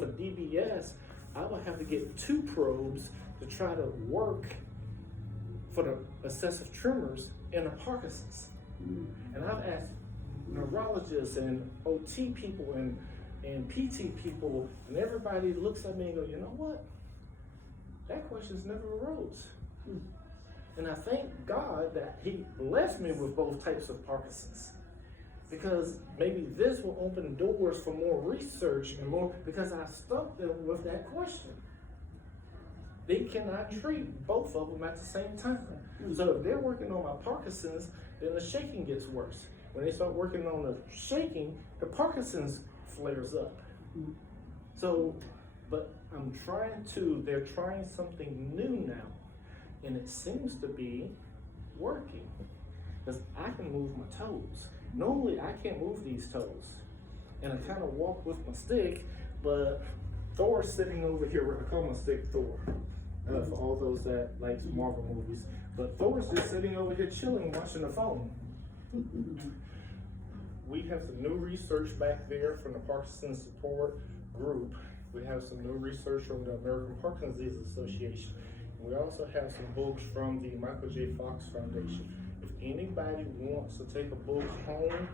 For DBS, I would have to get 2 probes to try to work for the excessive tremors and the Parkinson's. And I've asked neurologists and OT people and PT people, and everybody looks at me and goes, you know what? That question's never arose. And I thank God that He blessed me with both types of Parkinson's, because maybe this will open doors for more research and more, because I stumped them with that question. They cannot treat both of them at the same time. So if they're working on my Parkinson's, then the shaking gets worse. When they start working on the shaking, the Parkinson's flares up. So, but they're trying something new now, and it seems to be working, because I can move my toes. Normally I can't move these toes, and I kind of walk with my stick, but Thor's sitting over here. I call my stick Thor, for all those that like Marvel movies. But Thor's just sitting over here chilling, watching the phone. We have some new research back there from the Parkinson Support Group. We have some new research from the American Parkinson's Disease Association. We also have some books from the Michael J. Fox Foundation. If anybody wants to take a book home,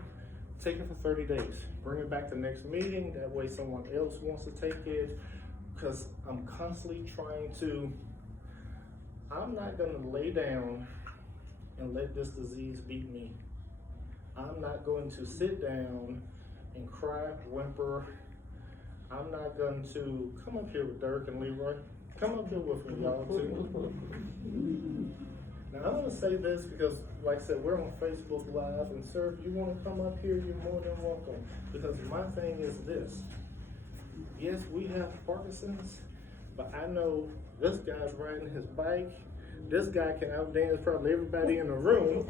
take it for 30 days. Bring it back to the next meeting. That way someone else wants to take it. Because I'm constantly trying to, I'm not going to lay down and let this disease beat me. I'm not going to sit down and cry, whimper. I'm not going to come up here with Dirk and Leroy. Come up here with me, y'all, too. Now, I'm going to say this because, like I said, we're on Facebook Live, and sir, if you want to come up here, you're more than welcome. Because my thing is this. Yes, we have Parkinson's, but I know this guy's riding his bike. This guy can outdance probably everybody in the room.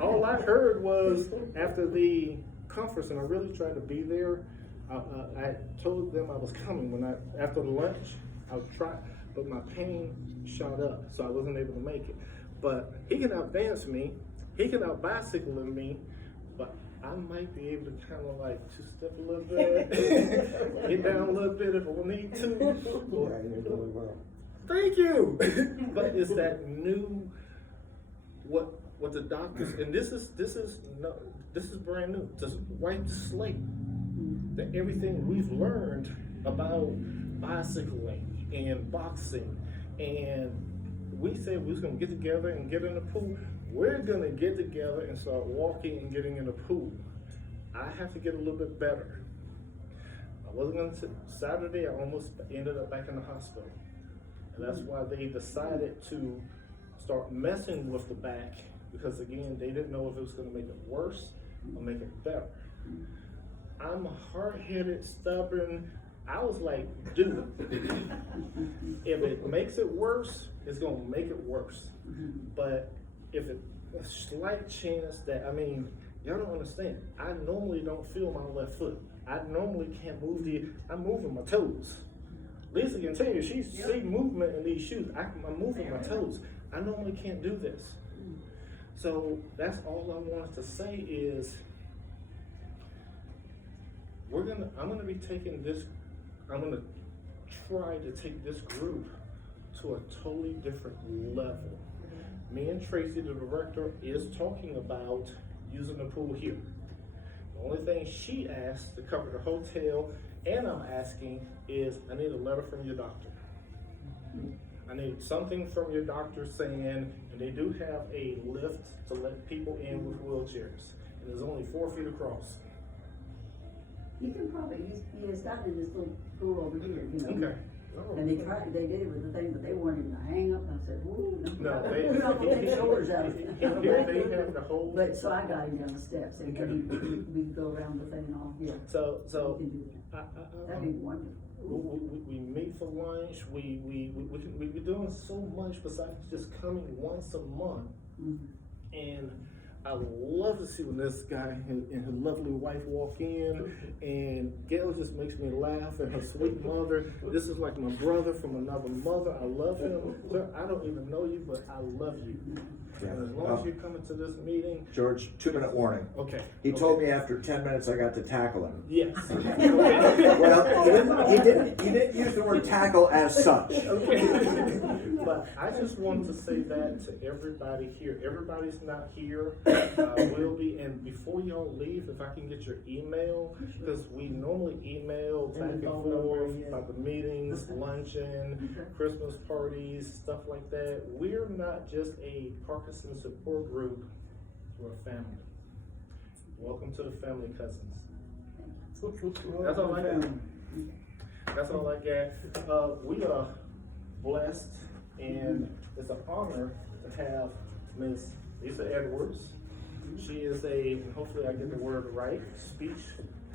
All I heard was after the conference, and I really tried to be there. I told them I was coming after the lunch. I would try, but my pain shot up, so I wasn't able to make it. But he can outdance me, he can out-bicycle me, but I might be able to kind of like two-step a little bit, get down a little bit if I need to. Yeah, you're doing well. Thank you. But it's that new, what the doctors, and this is brand new. Just wipe the slate. That everything we've learned about bicycling and boxing, and we said we was gonna get together and get in the pool. We're gonna get together and start walking and getting in the pool. I have to get a little bit better. I wasn't gonna Saturday. I almost ended up back in the hospital. And that's why they decided to start messing with the back, because again, they didn't know if it was going to make it worse or make it better. I'm hard-headed, stubborn. I was like, dude, if it makes it worse, it's going to make it worse. But if it's a slight chance that, y'all don't understand. I normally don't feel my left foot. I normally can't move I'm moving my toes. Lisa can tell you, she's seen movement in these shoes. I'm moving my toes. I normally can't do this. So that's all I wanted to say is, I'm gonna be taking this, I'm gonna try to take this group to a totally different level. Me and Tracy, the director, is talking about using the pool here. The only thing she asked to cover the hotel, and I'm asking, is I need a letter from your doctor. I need something from your doctor saying, and they do have a lift to let people in with wheelchairs. And it's only 4 feet across. You can probably, he has gotten in this little pool over here, you know. Okay. And they did it with the thing, but they wanted him to hang up, and I said, woo. No, We're not gonna take shoulders out of it. They have the whole. But, so I got him down the steps, and Okay. we could go around the thing and all, yeah. So We can do that. That'd be wonderful. We meet for lunch. We're doing so much besides just coming once a month. And I love to see when this guy and his lovely wife walk in, and Gail just makes me laugh, and her sweet mother. This is like my brother from another mother. I love him. Sir, I don't even know you, but I love you. Yeah. And as long as you're coming to this meeting, George, 2-minute warning. okay. He told me after 10 minutes I got to tackle him. Yes. Well, he didn't use the word tackle as such. Okay. But I just wanted to say that to everybody here. Everybody's not here. Will be, and before y'all leave, if I can get your email, because we normally email back and forth about the meetings, luncheon, Christmas parties, stuff like that. We're not just a Parkinson support group, we're a family. Welcome to the family, cousins. That's all I got. That's all I got. We are blessed, and it's an honor to have Miss Lisa Edwards. She is and hopefully I get the word right, speech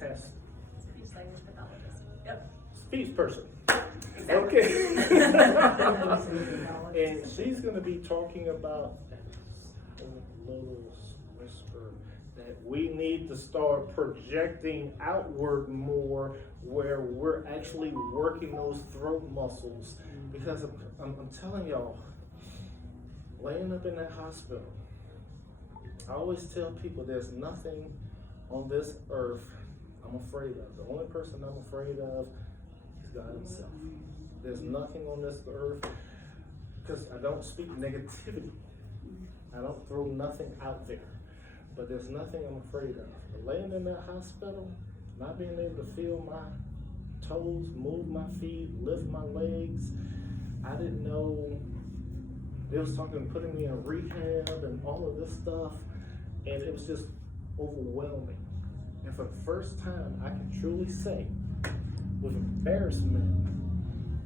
language pathologist. Yep. speech person. Exactly. Okay. And she's going to be talking about a little whisper that we need to start projecting outward more, where we're actually working those throat muscles. Because I'm telling y'all, laying up in that hospital, I always tell people there's nothing on this earth I'm afraid of. The only person I'm afraid of is God himself. There's nothing on this earth, because I don't speak negativity. I don't throw nothing out there. But there's nothing I'm afraid of. But laying in that hospital, not being able to feel my toes, move my feet, lift my legs, I didn't know. They was talking, putting me in rehab and all of this stuff, and it was just overwhelming. And for the first time, I can truly say, with embarrassment,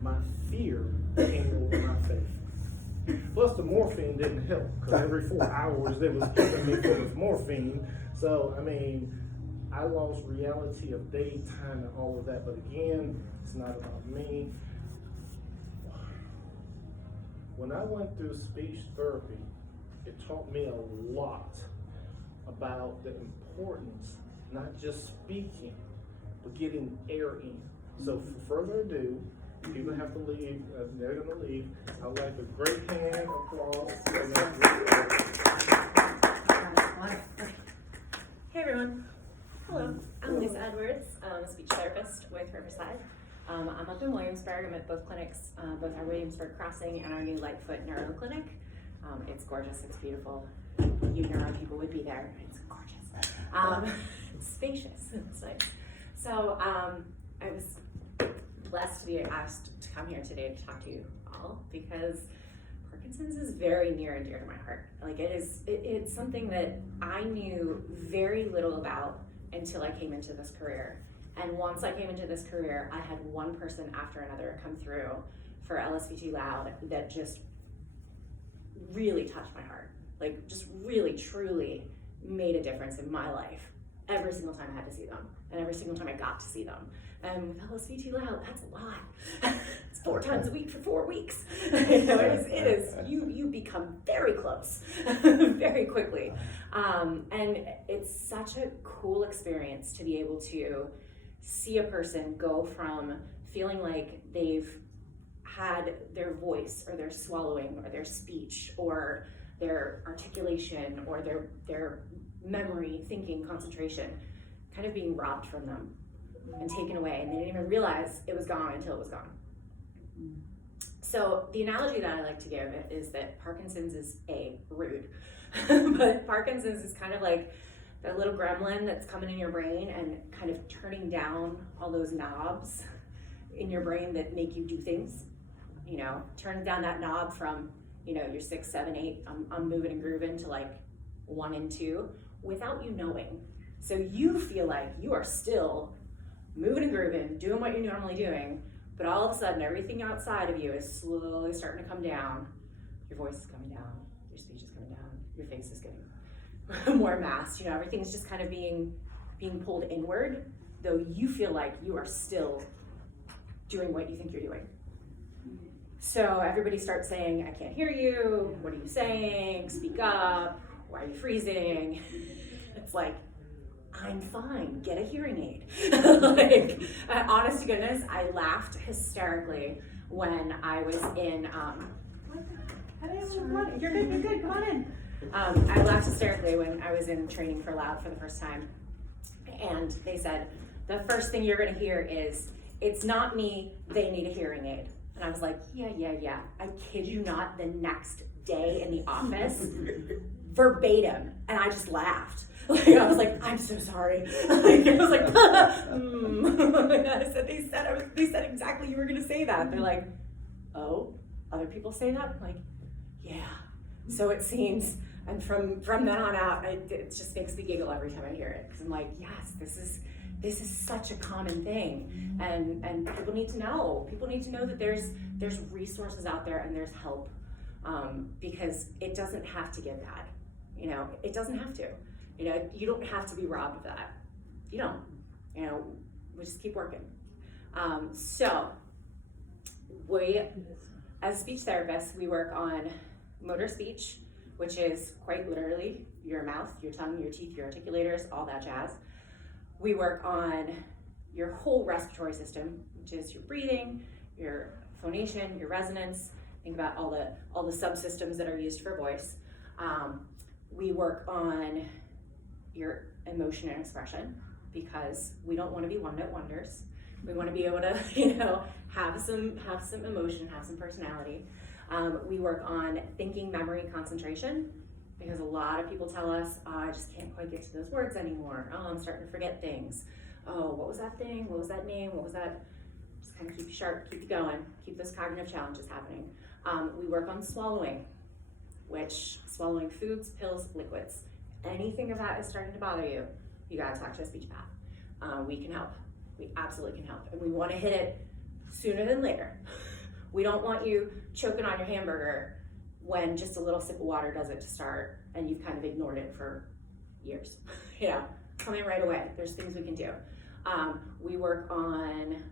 my fear came over my faith. Plus, the morphine didn't help, because every 4 hours they was giving me this morphine. So, I mean, I lost reality of daytime and all of that. But again, it's not about me. When I went through speech therapy, it taught me a lot about the importance, not just speaking, but getting air in. So for further ado, people have to leave, they're gonna leave. I'd like a great hand applause. Hey everyone. Hello. I'm Lisa Edwards. I'm a speech therapist with Riverside. I'm up in Williamsburg. I'm at both clinics, both our Williamsburg Crossing and our new Lightfoot Neuro Clinic. It's gorgeous. It's beautiful. You neuro people would be there. It's gorgeous. It's spacious. It's nice. So I was blessed to be asked to come here today to talk to you all, because Parkinson's is very near and dear to my heart. Like it's something that I knew very little about until I came into this career. And once I came into this career, I had one person after another come through for LSVT Loud that just really touched my heart. Like just really, truly made a difference in my life every single time I had to see them, and every single time I got to see them. And with LSVT Loud, that's a lot. It's 4 times a week for 4 weeks. It is. You become very close very quickly. And it's such a cool experience to be able to see a person go from feeling like they've had their voice or their swallowing or their speech or their articulation or their memory, thinking, concentration kind of being robbed from them and taken away, and they didn't even realize it was gone until it was gone. So the analogy that I like to give is that Parkinson's is rude, but Parkinson's is kind of like that little gremlin that's coming in your brain and kind of turning down all those knobs in your brain that make you do things. You know, turning down that knob from, you're 6, 7, 8, I'm moving and grooving to like 1 and 2 without you knowing. So you feel like you are still moving and grooving, doing what you're normally doing, but all of a sudden everything outside of you is slowly starting to come down. Your voice is coming down, your speech is coming down, your face is getting more masked. Everything's just kind of being pulled inward, though you feel like you are still doing what you think you're doing. So everybody starts saying, I can't hear you, what are you saying, speak up, why are you freezing? It's like, I'm fine, get a hearing aid. Honest to goodness, I laughed hysterically when I was in, you're good, come on in. I laughed hysterically when I was in training for Loud for the first time. And they said, the first thing you're gonna hear is, it's not me, they need a hearing aid. And I was like, yeah. I kid you not, the next day in the office, verbatim, and I just laughed. Like, I was like, I'm so sorry. Like, I was like, I said, they said exactly you were gonna say that. They're like, oh, other people say that? I'm like, yeah. So it seems, and from then on out, it just makes me giggle every time I hear it, because I'm like, yes, this is such a common thing, and people need to know. People need to know that there's resources out there and there's help, because it doesn't have to get bad. You know, it doesn't have to. You know, you don't have to be robbed of that. You don't. You know, we just keep working. So we, as speech therapists, we work on motor speech, which is quite literally your mouth, your tongue, your teeth, your articulators, all that jazz. We work on your whole respiratory system, which is your breathing, your phonation, your resonance. Think about all the subsystems that are used for voice. We work on your emotion and expression, because we don't want to be one-note wonders. We want to be able to, have some emotion, have some personality. We work on thinking, memory, concentration, because a lot of people tell us, oh, I just can't quite get to those words anymore. Oh, I'm starting to forget things. Oh, what was that thing? What was that name? What was that? Just kind of keep you sharp, keep you going, keep those cognitive challenges happening. We work on swallowing, which swallowing foods, pills, liquids. Anything of that is starting to bother you, you gotta talk to a speech path. We can help. We absolutely can help. And we wanna hit it sooner than later. We don't want you choking on your hamburger when just a little sip of water does it to start and you've kind of ignored it for years. Come in right away. There's things we can do. We work on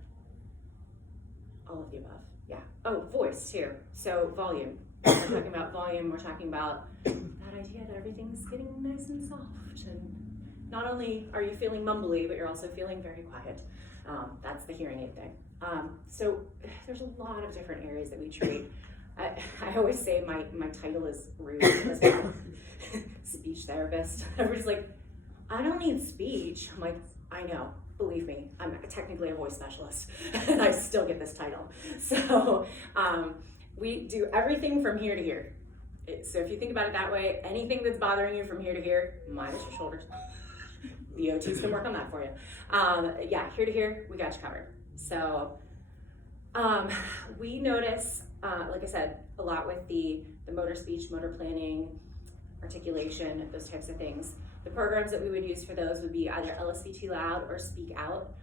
all of the above. Yeah. Oh, voice too. So volume. We're talking about volume. We're talking about that idea that everything's getting nice and soft. And not only are you feeling mumbly, but you're also feeling very quiet. That's the hearing aid thing. So there's a lot of different areas that we treat. I always say my title is rude as well. Speech therapist. Everybody's like, I don't need speech. I'm like, I know, believe me, I'm technically a voice specialist and I still get this title. So we do everything from here to here. So if you think about it that way, anything that's bothering you from here to here, minus your shoulders, the OTs can work on that for you. Yeah, here to here, we got you covered. So we notice, like I said, a lot with the motor speech, motor planning, articulation, those types of things. The programs that we would use for those would be either LSVT Loud or Speak Out.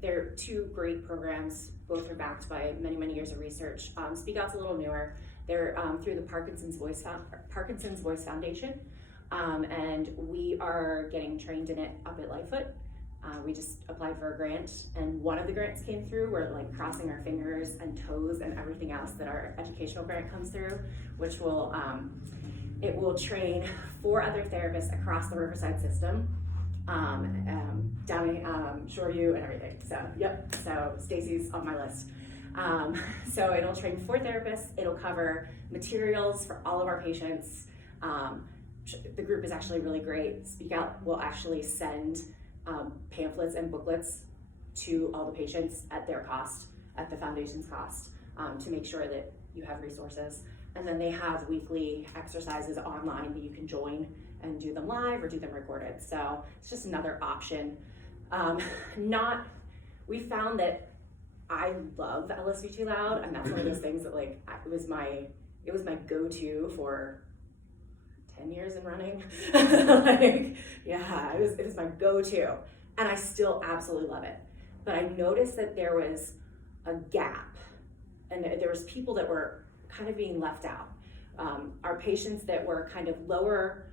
They're two great programs. Both are backed by many, many years of research. Speak Out's a little newer. They're through the Parkinson's Voice Foundation. And we are getting trained in it up at Lightfoot. We just applied for a grant, and one of the grants came through. We're like crossing our fingers and toes and everything else that our educational grant comes through, which will it will train 4 other therapists across the Riverside system, down in Shoreview and everything. So yep, so Stacy's on my list. So it'll train 4 therapists. It'll cover materials for all of our patients. The group is actually really great. Speak Out will actually send pamphlets and booklets to all the patients at their cost, at the foundation's cost, to make sure that you have resources. And then they have weekly exercises online that you can join and do them live or do them recorded. So it's just another option. We found that I love LSVT Loud, and that's one of those things that like it was my go-to for 10 years in running. Like, yeah, it was my go-to, and I still absolutely love it. But I noticed that there was a gap, and there was people that were kind of being left out. Our patients that were kind of lower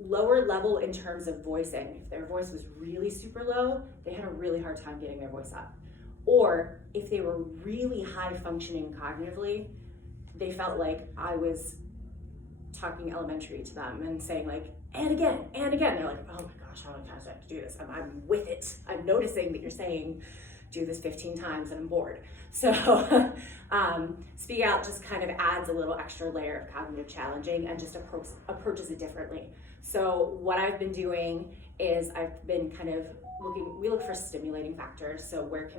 level in terms of voicing. If their voice was really super low, they had a really hard time getting their voice up. Or if they were really high functioning cognitively, they felt like I was talking elementary to them and saying like, and again, and again. They're like, oh my gosh, how many times do I have to do this? I'm with it. I'm noticing that you're saying do this 15 times and I'm bored. So speak out just kind of adds a little extra layer of cognitive challenging and just approaches it differently. So what I've been doing is I've been kind of we look for stimulating factors. So what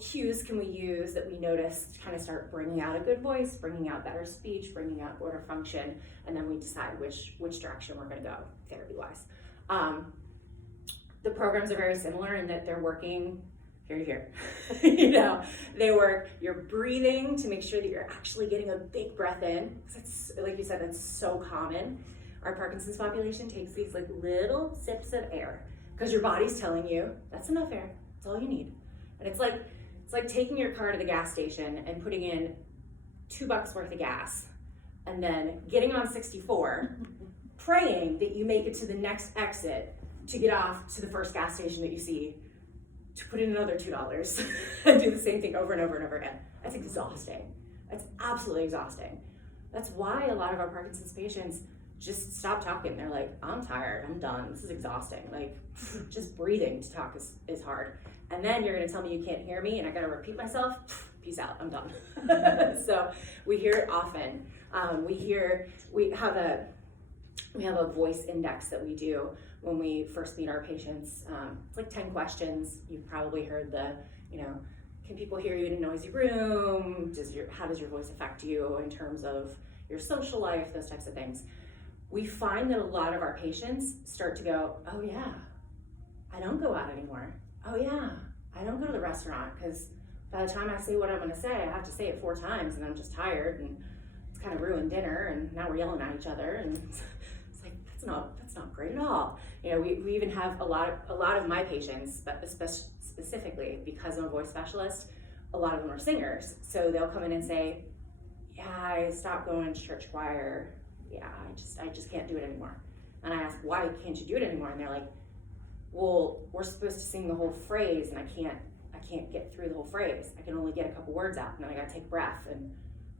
cues can we use that we notice to kind of start bringing out a good voice, bringing out better speech, bringing out motor function, and then we decide which direction we're going to go therapy-wise. The programs are very similar in that they're working here to here. You know, they work, you're breathing to make sure that you're actually getting a big breath in. It's, like you said, that's so common. Our Parkinson's population takes these like little sips of air because your body's telling you that's enough air, that's all you need. And it's like taking your car to the gas station and putting in $2 worth of gas and then getting on 64, praying that you make it to the next exit to get off to the first gas station that you see to put in another $2 and do the same thing over and over and over again. That's exhausting. That's absolutely exhausting. That's why a lot of our Parkinson's patients just stop talking. They're like, I'm tired, I'm done, this is exhausting. Like, just breathing to talk is hard. And then you're gonna tell me you can't hear me and I gotta repeat myself, peace out, I'm done. So we hear it often. We have a voice index that we do when we first meet our patients. It's like 10 questions. You've probably heard can people hear you in a noisy room? How does your voice affect you in terms of your social life, those types of things. We find that a lot of our patients start to go, oh yeah, I don't go out anymore. Oh yeah, I don't go to the restaurant because by the time I say what I'm gonna say, I have to say it 4 times and I'm just tired and it's kind of ruined dinner and now we're yelling at each other and it's like, that's not great at all. You know, we even have a lot of my patients, but specifically because I'm a voice specialist, a lot of them are singers. So they'll come in and say, yeah, I stopped going to church choir. Yeah, I just can't do it anymore. And I ask, why can't you do it anymore? And they're like, well, we're supposed to sing the whole phrase and I can't get through the whole phrase. I can only get a couple words out and then I gotta take breath and,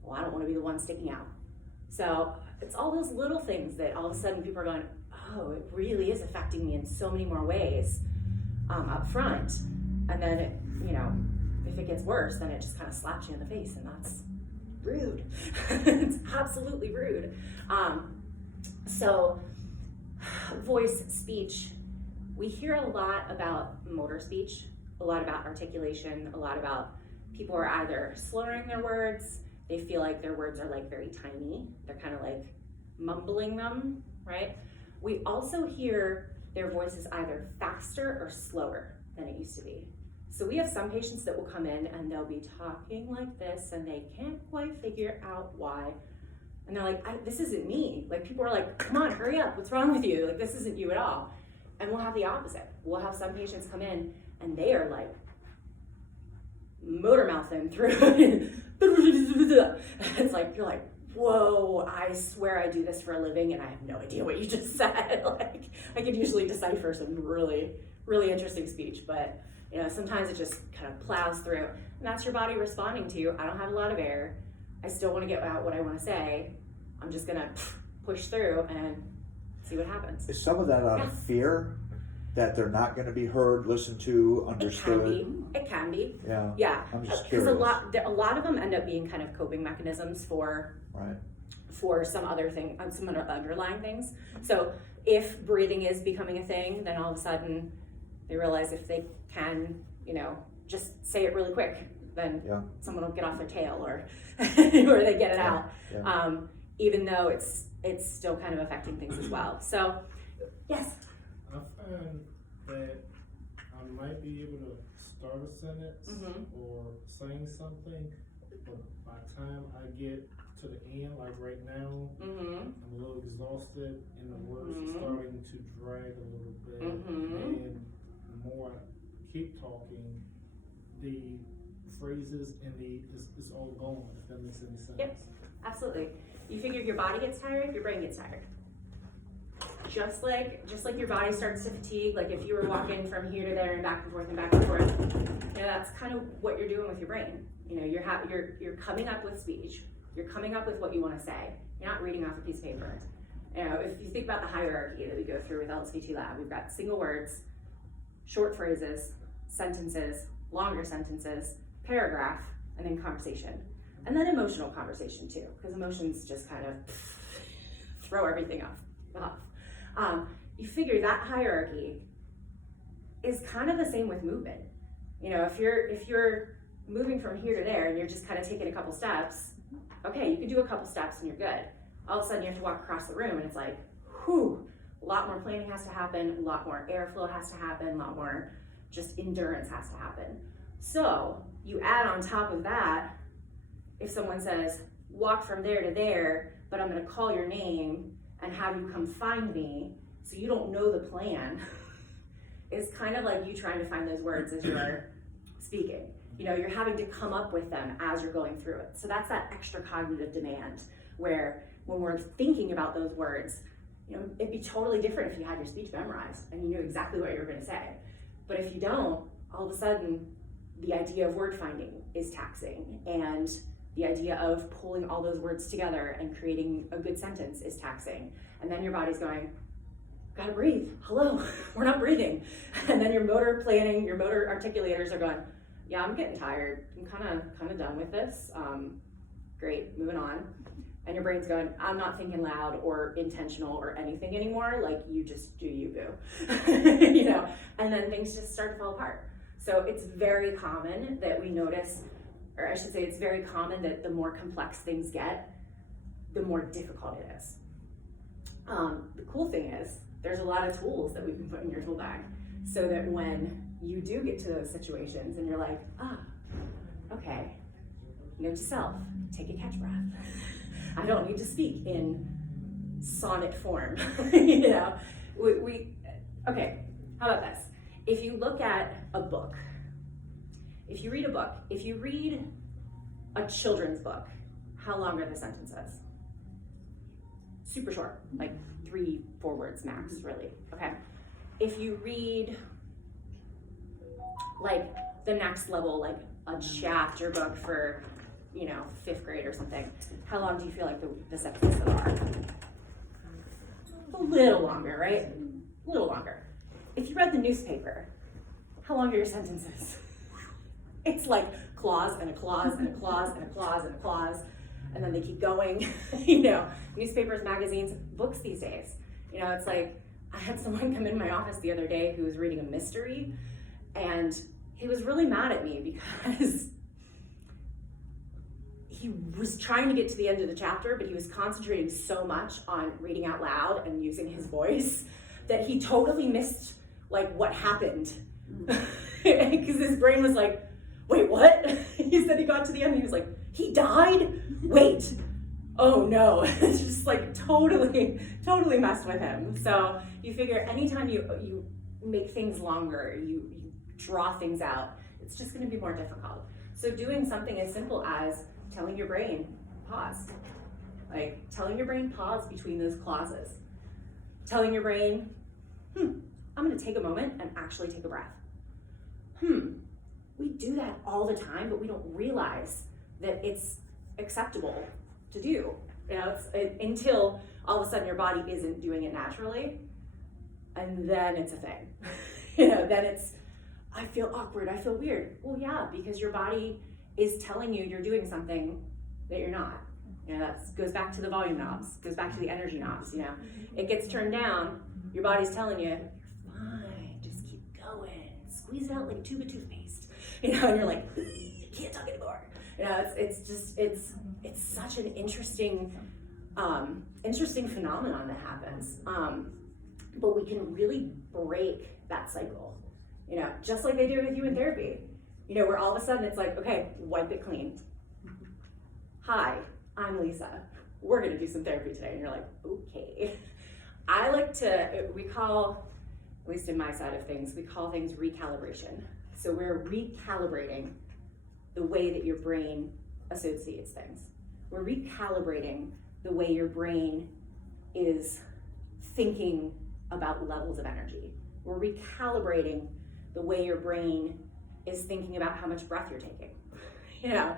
well, I don't wanna be the one sticking out. So it's all those little things that all of a sudden people are going, oh, it really is affecting me in so many more ways up front. And then if it gets worse, then it just kind of slaps you in the face and that's rude. It's absolutely rude. So voice, speech, we hear a lot about motor speech, a lot about articulation, a lot about people are either slurring their words, they feel like their words are like very tiny, they're kind of like mumbling them, right? We also hear their voices either faster or slower than it used to be. So we have some patients that will come in and they'll be talking like this and they can't quite figure out why. And they're like, this isn't me. Like people are like, come on, hurry up, what's wrong with you? Like this isn't you at all. And we'll have the opposite. We'll have some patients come in and they are like motor mouthing through. It's like, you're like, whoa, I swear I do this for a living and I have no idea what you just said. Like I could usually decipher some really, really interesting speech, but sometimes it just kind of plows through. And that's your body responding to you. I don't have a lot of air. I still want to get out what I want to say. I'm just gonna push through and see what happens. Is some of that out of fear that they're not going to be heard, listened to, understood? It can be. Yeah. Yeah. I'm just curious. Because a lot of them end up being kind of coping mechanisms for some other thing, some other underlying things. So if breathing is becoming a thing, then all of a sudden they realize if they can, just say it really quick, then someone will get off their tail or or they get it out. Yeah. Even though it's still kind of affecting things as well. So, yes. I find that I might be able to start a sentence or saying something, but by the time I get to the end, like right now, I'm a little exhausted and the words are starting to drag a little bit. And the more I keep talking, the phrases and it's all gone, if that makes any sense. Yep, absolutely. You figure your body gets tired, your brain gets tired. Just like your body starts to fatigue, like if you were walking from here to there and back and forth, that's kind of what you're doing with your brain. You're coming up with speech, you're coming up with what you want to say. You're not reading off a piece of paper. If you think about the hierarchy that we go through with LSVT Lab, we've got single words, short phrases, sentences, longer sentences, paragraph, and then conversation. And then emotional conversation too, because emotions just kind of throw everything off. You figure that hierarchy is kind of the same with movement. You know, if you're moving from here to there and you're just kind of taking a couple steps, okay, you can do a couple steps and you're good. All of a sudden you have to walk across the room and it's like, whew, a lot more planning has to happen, a lot more airflow has to happen, a lot more just endurance has to happen. So you add on top of that, if someone says, walk from there to there, but I'm gonna call your name and have you come find me, so you don't know the plan, is kind of like you trying to find those words as you're speaking. You know, you're having to come up with them as you're going through it. So that's that extra cognitive demand, where when we're thinking about those words, you know, it'd be totally different if you had your speech memorized and you knew exactly what you were gonna say. But if you don't, all of a sudden, the idea of word finding is taxing, and the idea of pulling all those words together and creating a good sentence is taxing. And then your body's going, gotta breathe, hello, we're not breathing. And then your motor planning, your motor articulators are going, yeah, I'm getting tired, I'm kind of done with this. Great, moving on. And your brain's going, I'm not thinking loud or intentional or anything anymore, like you just do you, boo. You know, and then things just start to fall apart. So it's very common that we notice, or I should say it's very common that the more complex things get, the more difficult it is. The cool thing is, there's a lot of tools that we can put in your tool bag, so that when you do get to those situations and you're like, okay, note to self, take a catch breath. I don't need to speak in sonnet form. You know, okay, how about this? If you look at a book, if you read a book, if you read a children's book, how long are the sentences? Super short, like 3-4 words max, really, okay? If you read like the next level, like a chapter book for, you know, 5th grade or something, how long do you feel like the sentences are? A little longer, right? A little longer. If you read the newspaper, how long are your sentences? It's like clause and a clause and a clause and a clause and a clause, and then they keep going. You know, newspapers, magazines, books these days. You know, it's like, I had someone come in my office the other day who was reading a mystery, and he was really mad at me because he was trying to get to the end of the chapter, but he was concentrating so much on reading out loud and using his voice that he totally missed like what happened. Because his brain was like, wait, what? He said he got to the end and he was like, he died? Wait, oh no. It's just like totally messed with him. So you figure anytime you make things longer, you draw things out, it's just gonna be more difficult. So doing something as simple as telling your brain, pause. Like telling your brain pause between those clauses. Telling your brain, I'm gonna take a moment and actually take a breath. We do that all the time, but we don't realize that it's acceptable to do. You know, until all of a sudden your body isn't doing it naturally, and then it's a thing. You know, then it's, I feel awkward, I feel weird. Well, yeah, because your body is telling you you're doing something that you're not. You know, that goes back to the volume knobs, goes back to the energy knobs, you know. It gets turned down, your body's telling you, you're fine, just keep going, squeeze it out like a tube of toothpaste. You know, and you're like, can't talk anymore. You know, it's such an interesting phenomenon that happens. But we can really break that cycle, you know, just like they do with you in therapy. You know, where all of a sudden it's like, okay, wipe it clean. Hi, I'm Lisa. We're gonna do some therapy today. And you're like, okay. I like to, we call, at least in my side of things, we call things recalibration. So we're recalibrating the way that your brain associates things. We're recalibrating the way your brain is thinking about levels of energy. We're recalibrating the way your brain is thinking about how much breath you're taking. You know,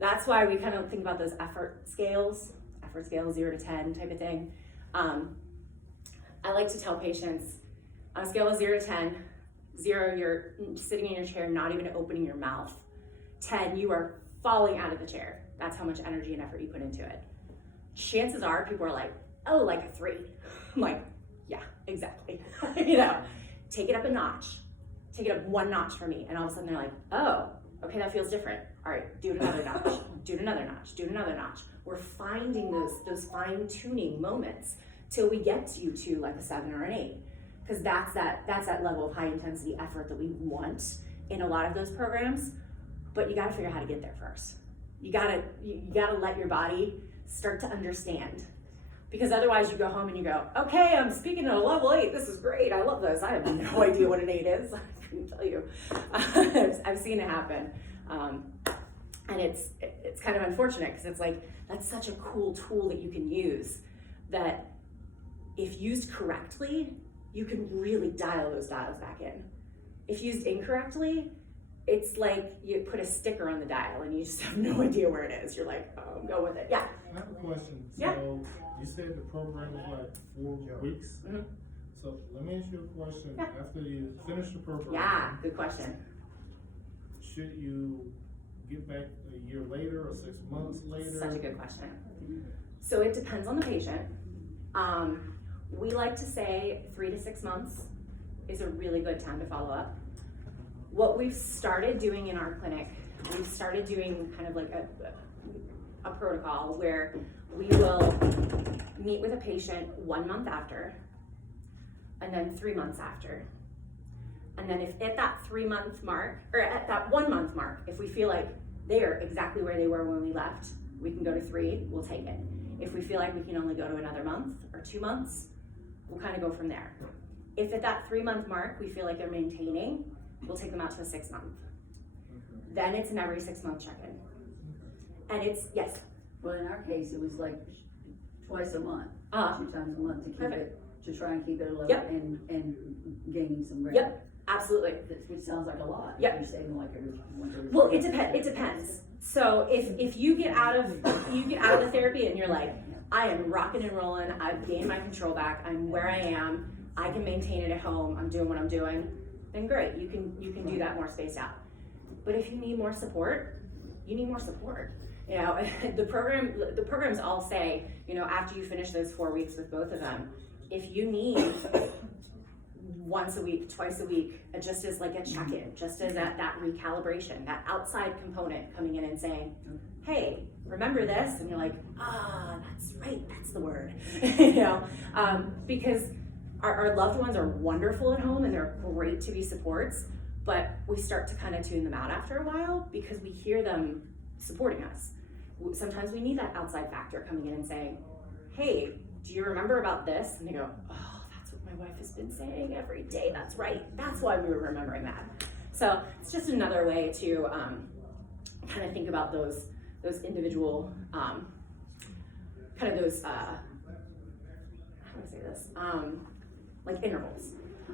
that's why we kind of think about those effort scales 0 to 10 type of thing. I like to tell patients on a scale of 0 to 10, 0, you're sitting in your chair, not even opening your mouth. 10, you are falling out of the chair. That's how much energy and effort you put into it. Chances are people are like, oh, like a 3. I'm like, yeah, exactly. You know, take it up a notch. Take it up 1 notch for me. And all of a sudden they're like, oh, okay, that feels different. All right, do it another notch, do it another notch, do it another notch. We're finding those fine-tuning moments till we get you to like a 7 or an 8. Because that's that level of high intensity effort that we want in a lot of those programs. But you gotta figure out how to get there first. You gotta let your body start to understand. Because otherwise you go home and you go, okay, I'm speaking at a level 8. This is great. I love this. I have no idea what an 8 is. I couldn't tell you. I've seen it happen. And it's kind of unfortunate because it's like, that's such a cool tool that you can use that if used correctly, you can really dial those dials back in. If used incorrectly, it's like you put a sticker on the dial and you just have no idea where it is. You're like, oh, go with it. Yeah. I have a question. Yeah. So you said the program is like 4 weeks. Mm-hmm. So let me ask you a question. Yeah. After you finish the program, Yeah, good question. should you get back a year later or 6 months later? Such a good question. So it depends on the patient. We like to say 3 to 6 months is a really good time to follow up. What we've started doing in our clinic, we've started doing kind of like a protocol where we will meet with a patient 1 month after, and then 3 months after. And then if at that 3 month mark, or at that 1 month mark, if we feel like they are exactly where they were when we left, we can go to 3, we'll take it. If we feel like we can only go to another month or 2 months, we'll kind of go from there. If at that 3 month mark, we feel like they're maintaining, we'll take them out to a 6 month. Then it's an every 6 month check-in. And it's, yes. Well, in our case, it was like twice a month, Uh-huh. 2 times a month to keep Perfect. it, to try and keep it a level Yep. and gaining some ground. Yep, absolutely. Which sounds like a lot. Yep. You're saving like every. Well, it depends. So if you get out of the therapy and you're like, I am rocking and rolling, I've gained my control back, I'm where I am, I can maintain it at home, I'm doing what I'm doing, then great, you can do that more spaced out. But if you need more support, you need more support. You know, the programs all say, you know, after you finish those 4 weeks with both of them, if you need once a week, twice a week, just as like a check-in, just as that recalibration, that outside component coming in and saying, hey, remember this? And you're like, that's right, that's the word. You know, because our loved ones are wonderful at home and they're great to be supports, but we start to kind of tune them out after a while because we hear them supporting us. Sometimes we need that outside factor coming in and saying, hey, do you remember about this? And they go, oh, that's what my wife has been saying every day. That's right. That's why we were remembering that. So it's just another way to kind of think about those individual, kind of those, how do I say this? Like intervals.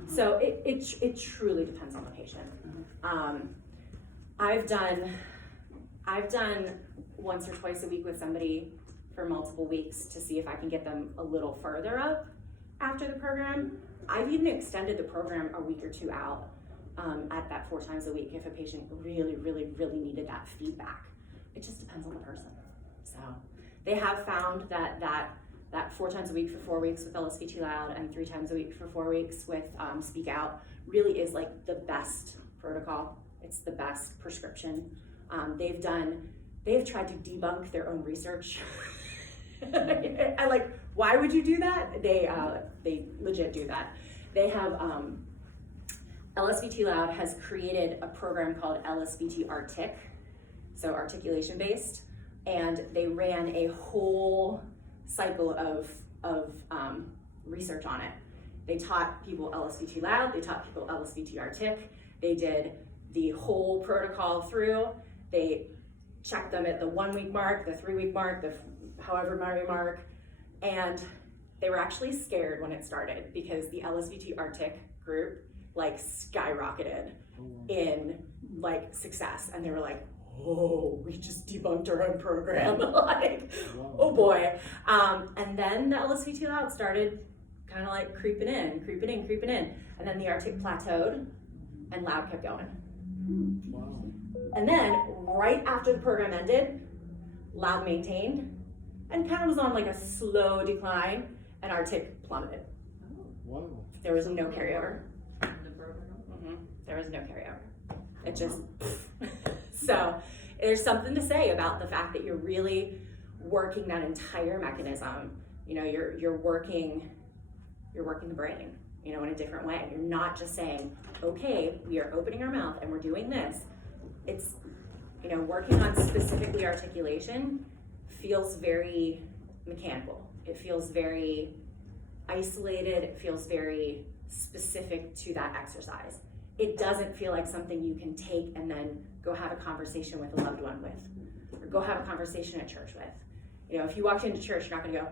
So it truly depends on the patient. I've done once or twice a week with somebody for multiple weeks to see if I can get them a little further up after the program. I've even extended the program a week or 2 out at that 4 times a week if a patient really, really, really needed that feedback. It just depends on the person. So they have found that 4 times a week for 4 weeks with LSVT Loud and 3 times a week for 4 weeks with Speak Out really is like the best protocol. It's the best prescription. They've tried to debunk their own research. I like, why would you do that? They legit do that. They have, LSVT Loud has created a program called LSVT Artic, so articulation based, and they ran a whole cycle of research on it. They taught people LSVT Loud, they taught people LSVT Artic, they did the whole protocol through, they checked them at the 1 week mark, the 3 week mark, the however many mark, and they were actually scared when it started because the LSVT Artic group like skyrocketed in like success, and they were like, oh, we just debunked our own program. Like, oh boy. And then the LSVT Loud started kind of like creeping in. And then the Artic plateaued. and loud kept going. Wow. And then right after the program ended, loud maintained and kind of was on like a slow decline, and our tick plummeted. Wow. There was no carryover. There was no carryover. It just, so there's something to say about the fact that you're really working that entire mechanism. You know, you're working the brain, you know, in a different way. You're not just saying, okay, we are opening our mouth and we're doing this. It's, you know, working on specifically articulation feels very mechanical. It feels very isolated. It feels very specific to that exercise. It doesn't feel like something you can take and then go have a conversation with a loved one with, or go have a conversation at church with. You know, if you walked into church, you're not gonna go,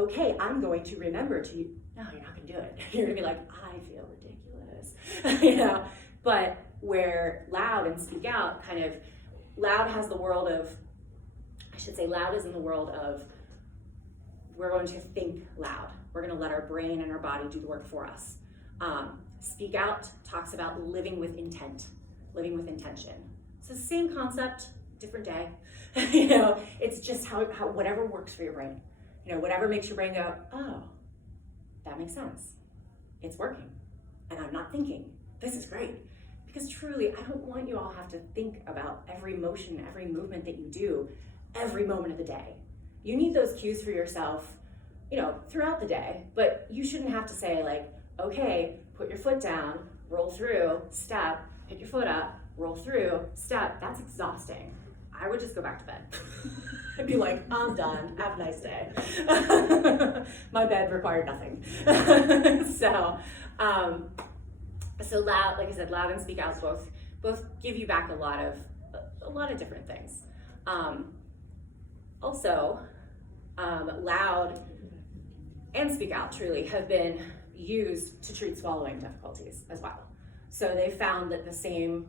okay, I'm going to remember to, no, you're not gonna do it. You're gonna be like, I feel ridiculous, you know? But where loud and speak out kind of, loud has the world of, I should say loud is in the world of, we're going to think loud. We're gonna let our brain and our body do the work for us. Speak out talks about living with intent, living with intention. So same concept, different day. You know, it's just how whatever works for your brain. You know, whatever makes your brain go, oh, that makes sense. It's working. And I'm not thinking, this is great. Because truly, I don't want you all have to think about every motion, every movement that you do, every moment of the day. You need those cues for yourself, you know, throughout the day, but you shouldn't have to say like, okay, put your foot down, roll through, step, pick your foot up, roll through, step. That's exhausting. I would just go back to bed. I'd be like, I'm done, have a nice day. My bed required nothing. So loud, like I said, loud and speak out both give you back a lot of different things. Also, loud and speak out truly have been used to treat swallowing difficulties as well. So they found that the same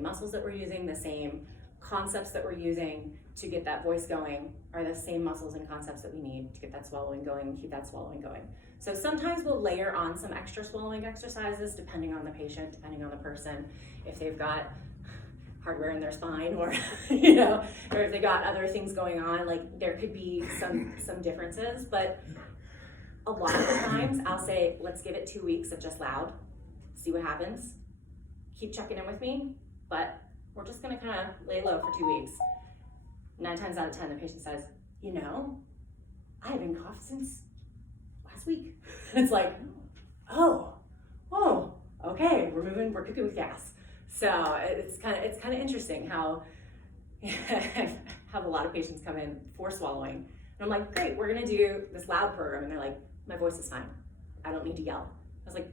muscles that we're using, the same concepts that we're using to get that voice going are the same muscles and concepts that we need to get that swallowing going and keep that swallowing going. So sometimes we'll layer on some extra swallowing exercises depending on the patient, depending on the person, if they've got hardware in their spine or, you know, or if they got other things going on, like there could be some differences, but a lot of the times I'll say, let's give it 2 weeks of just loud, see what happens, keep checking in with me, but we're just gonna kind of lay low for 2 weeks. 9 times out of 10, the patient says, you know, I haven't coughed since last week. It's like, oh, okay, we're cooking with gas. So it's kind of interesting how I have a lot of patients come in for swallowing. And I'm like, great, we're gonna do this loud program. And they're like, my voice is fine. I don't need to yell. I was like,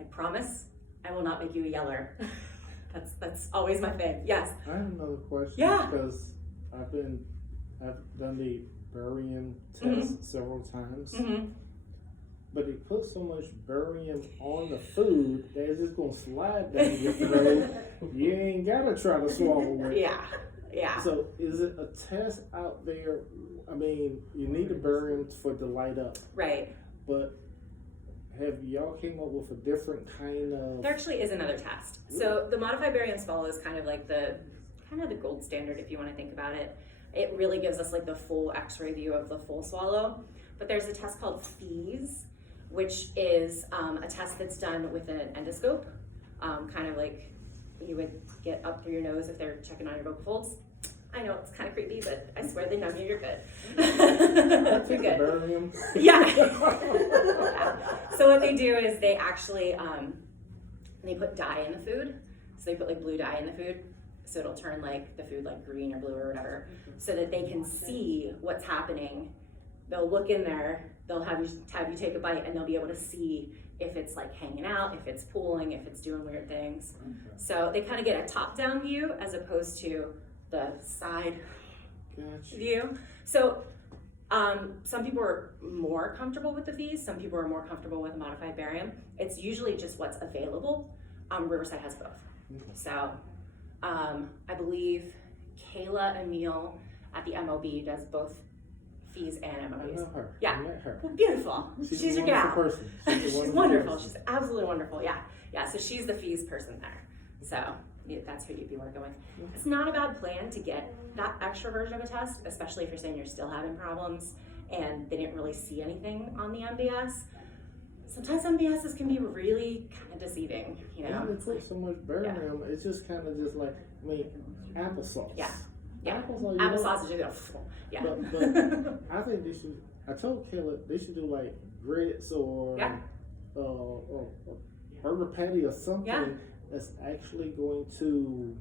I promise I will not make you a yeller. That's always my thing. Yes. I have another question. Yeah. Because I've done the barium test several times. Mm-hmm. But they put so much barium on the food that it's just gonna slide down your throat. You ain't gotta try to swallow it. Yeah. So is it a test out there? I mean, you need the barium for it to light up. Right. But have y'all came up with a different kind of? There actually is another test. So the modified barium swallow is kind of like the gold standard if you want to think about it. It really gives us like the full X-ray view of the full swallow. But there's a test called FEES, which is a test that's done with an endoscope, kind of like you would get up through your nose if they're checking on your vocal folds. I know it's kind of creepy, but I swear they numb you, you're good. You're good. Barium. Yeah. So what they do is they actually, they put dye in the food. So they put like blue dye in the food. So it'll turn like the food like green or blue or whatever, so that they can see what's happening. They'll look in there, they'll have you take a bite, and they'll be able to see if it's like hanging out, if it's pooling, if it's doing weird things. Okay. So they kind of get a top-down view as opposed to the side view. So some people are more comfortable with the FEES, some people are more comfortable with modified barium. It's usually just what's available. Riverside has both. Okay. So I believe Kayla Emile at the MOB does both FEES and MOBs. I know her. Yeah. I met her. Well, beautiful. She's your gal. Person. She's wonderful. She's absolutely wonderful. Yeah. So she's the FEES person there. So that's who you'd be working with. It's not a bad plan to get that extra version of a test, especially if you're saying you're still having problems and they didn't really see anything on the MBS. Sometimes MBSs can be really kind of deceiving, you know? And it tastes so much better Yeah. now. It's just kind of just like, I mean, applesauce. Yeah. Yeah. Applesauce. You Applesauce is just, yeah. But I think they should. I told Kayla they should do like grits or Yeah. or burger patty or something Yeah. that's actually going to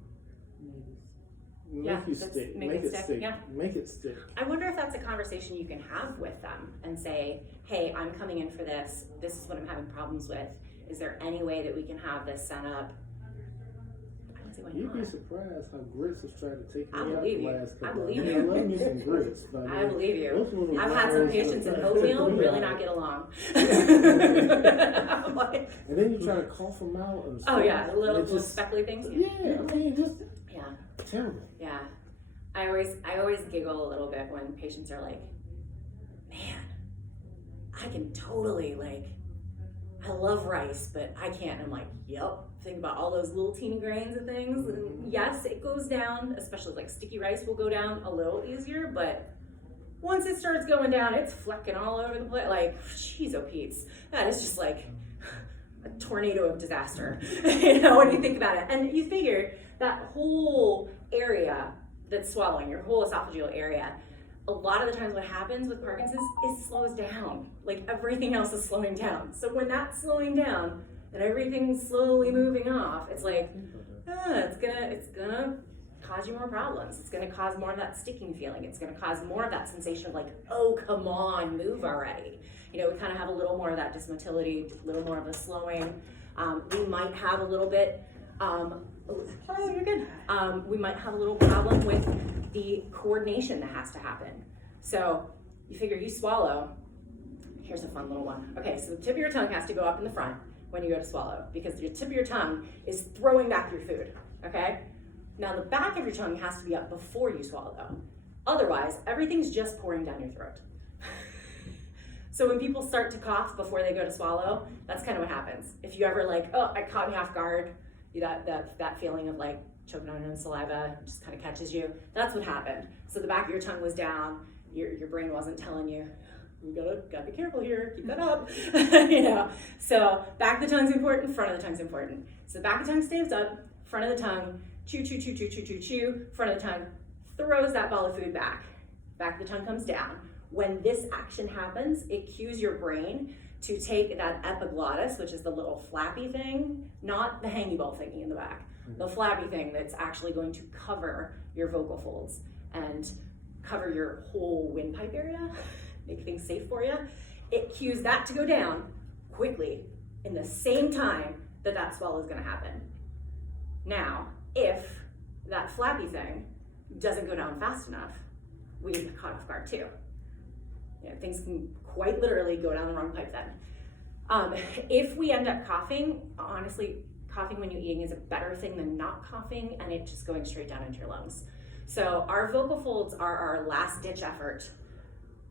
make Yeah, you that's- stick, make make it it stick, stick, yeah. make it stick. I wonder if that's a conversation you can have with them and say, hey, I'm coming in for this. This is what I'm having problems with. Is there any way that we can have this set up? I don't see why You'd be not. surprised how grits has tried to take I me out believe the you. last I couple of believe years. you. I love me some grits, but I believe you. those were the I've had some ones patients that in tried to take oatmeal me really out. not get along. I'm like, And then you try to cough them out. And oh stuff. yeah, the little It just- speckly things. Yeah, I mean, just Yeah. terrible. Yeah. I always giggle a little bit when patients are like, man, I can totally I love rice, but I can't. And I'm like, yep. Think about all those little teeny grains of things. And yes, it goes down, especially like sticky rice will go down a little easier, but once it starts going down, it's flecking all over the place. Like, jeez, oh Pete's. That is just like a tornado of disaster, you know, when you think about it. And you figure that whole area that's swallowing, your whole esophageal area, a lot of the times what happens with Parkinson's, it slows down. Like everything else is slowing down. So when that's slowing down and everything's slowly moving off, it's like, it's gonna cause you more problems. It's gonna cause more of that sticking feeling. It's gonna cause more of that sensation of like, oh, come on, move already. You know, we kind of have a little more of that dysmotility, a little more of a slowing. We might have a little bit, you're good. We might have a little problem with the coordination that has to happen. So you figure you swallow, here's a fun little one. Okay, so the tip of your tongue has to go up in the front when you go to swallow because your tip of your tongue is throwing back your food, okay? Now the back of your tongue has to be up before you swallow. Otherwise, everything's just pouring down your throat. So when people start to cough before they go to swallow, that's kind of what happens. If you ever like, oh, it caught me off guard, that feeling of like choking on your own saliva just kind of catches you. That's what happened. So the back of your tongue was down. Your brain wasn't telling you, you gotta be careful here, keep that up. You know. So back of the tongue's important, front of the tongue's important. So the back of the tongue stays up, front of the tongue, chew, chew, chew, chew, chew, chew, chew. Front of the tongue throws that ball of food back. Back of the tongue comes down. When this action happens, it cues your brain to take that epiglottis, which is the little flappy thing, not the hangy ball thingy in the back, the flappy thing that's actually going to cover your vocal folds and cover your whole windpipe area, make things safe for you. It cues that to go down quickly in the same time that that swallow is gonna happen. Now, if that flappy thing doesn't go down fast enough, we get caught off guard too. You know, things can quite literally go down the wrong pipe then. If we end up coughing, honestly, coughing when you're eating is a better thing than not coughing and it just going straight down into your lungs. So our vocal folds are our last ditch effort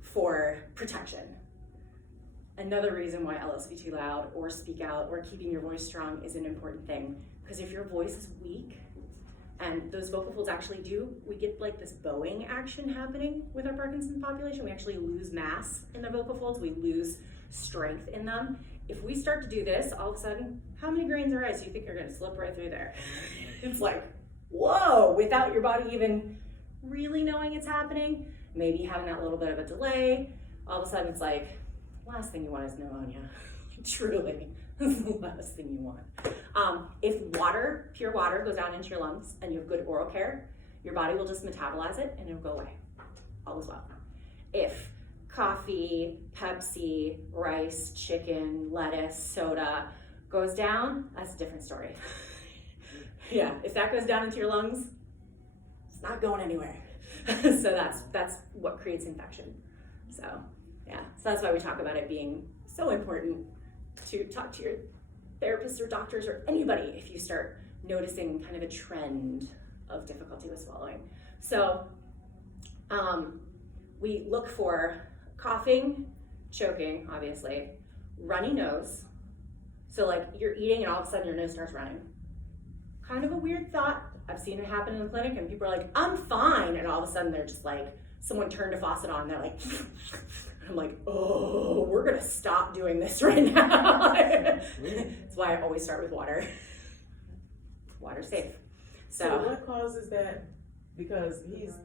for protection. Another reason why LSVT loud or speak out or keeping your voice strong is an important thing, because if your voice is weak, and those vocal folds actually we get like this bowing action happening with our Parkinson's population. We actually lose mass in the vocal folds. We lose strength in them. If we start to do this, all of a sudden, how many grains of rice do you think are gonna slip right through there? It's like, whoa, without your body even really knowing it's happening, maybe having that little bit of a delay. All of a sudden it's like, last thing you want is pneumonia. Truly, this is the last thing you want. If water, pure water, goes down into your lungs and you have good oral care, your body will just metabolize it and it'll go away. All is well. If coffee, Pepsi, rice, chicken, lettuce, soda goes down, that's a different story. Yeah, if that goes down into your lungs, it's not going anywhere. So that's what creates infection. So yeah, so that's why we talk about it being so important to talk to your therapists or doctors or anybody if you start noticing kind of a trend of difficulty with swallowing. So we look for coughing, choking, obviously, runny nose. So like you're eating and all of a sudden your nose starts running. kind of a weird thought. I've seen it happen in the clinic and people are like, I'm fine. And all of a sudden they're just like, someone turned a faucet on and they're like, I'm like, oh, we're gonna stop doing this right now. That's why I always start with water. Water's safe. So what causes that? Because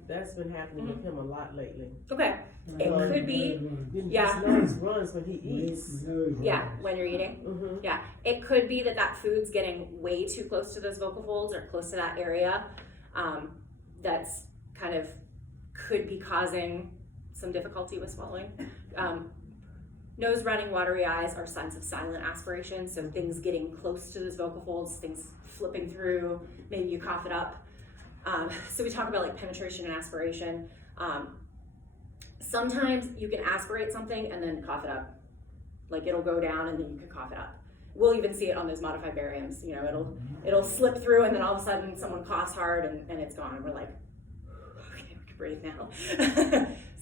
that's been happening with him a lot lately. Okay, it could be, yeah. His nose runs when he eats. Yeah, when you're eating. Mm-hmm. Yeah, it could be that food's getting way too close to those vocal folds or close to that area. That's kind of could be causing some difficulty with swallowing. Nose running, watery eyes are signs of silent aspiration. So things getting close to those vocal folds, things flipping through, maybe you cough it up. So we talk about like penetration and aspiration. Sometimes you can aspirate something and then cough it up. Like it'll go down and then you can cough it up. We'll even see it on those modified bariums. You know, it'll slip through and then all of a sudden someone coughs hard and it's gone and we're like, okay, we can breathe now.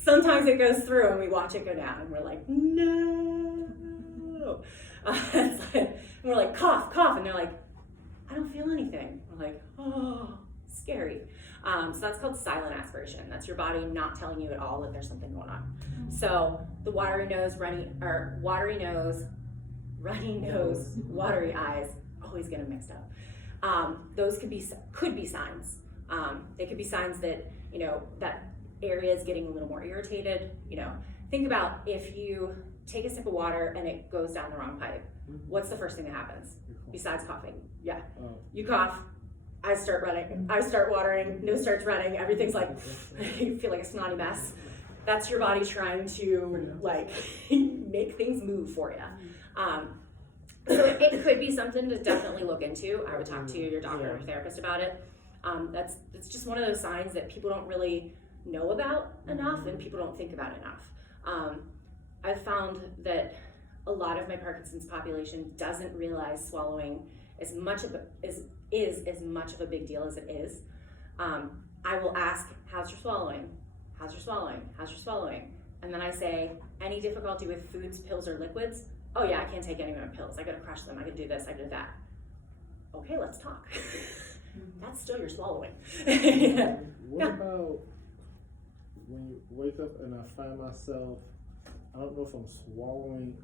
Sometimes it goes through and we watch it go down and we're like, no. And we're like, cough, cough. And they're like, I don't feel anything. We're like, oh, scary. So that's called silent aspiration. That's your body not telling you at all that there's something going on. So the watery nose, runny nose, watery eyes, always get them mixed up. Those could be signs. They could be signs that, you know, that area is getting a little more irritated. You know, think about if you take a sip of water and it goes down the wrong pipe. What's the first thing that happens besides coughing? Yeah, you cough. I start running, I start watering, nose starts running, everything's like, you feel like a snotty mess. That's your body trying to like make things move for you. So it could be something to definitely look into. I would talk to your doctor or therapist about it. It's just one of those signs that people don't really know about enough and people don't think about enough. I've found that a lot of my Parkinson's population doesn't realize swallowing is as much of a big deal as it is. I will ask, how's your swallowing? How's your swallowing? How's your swallowing? And then I say, any difficulty with foods, pills, or liquids? Oh yeah, I can't take any of my pills. I gotta crush them. I gotta do this, I gotta do that. Okay, let's talk. That's still your swallowing. What about when you wake up and I find myself, I don't know if I'm swallowing,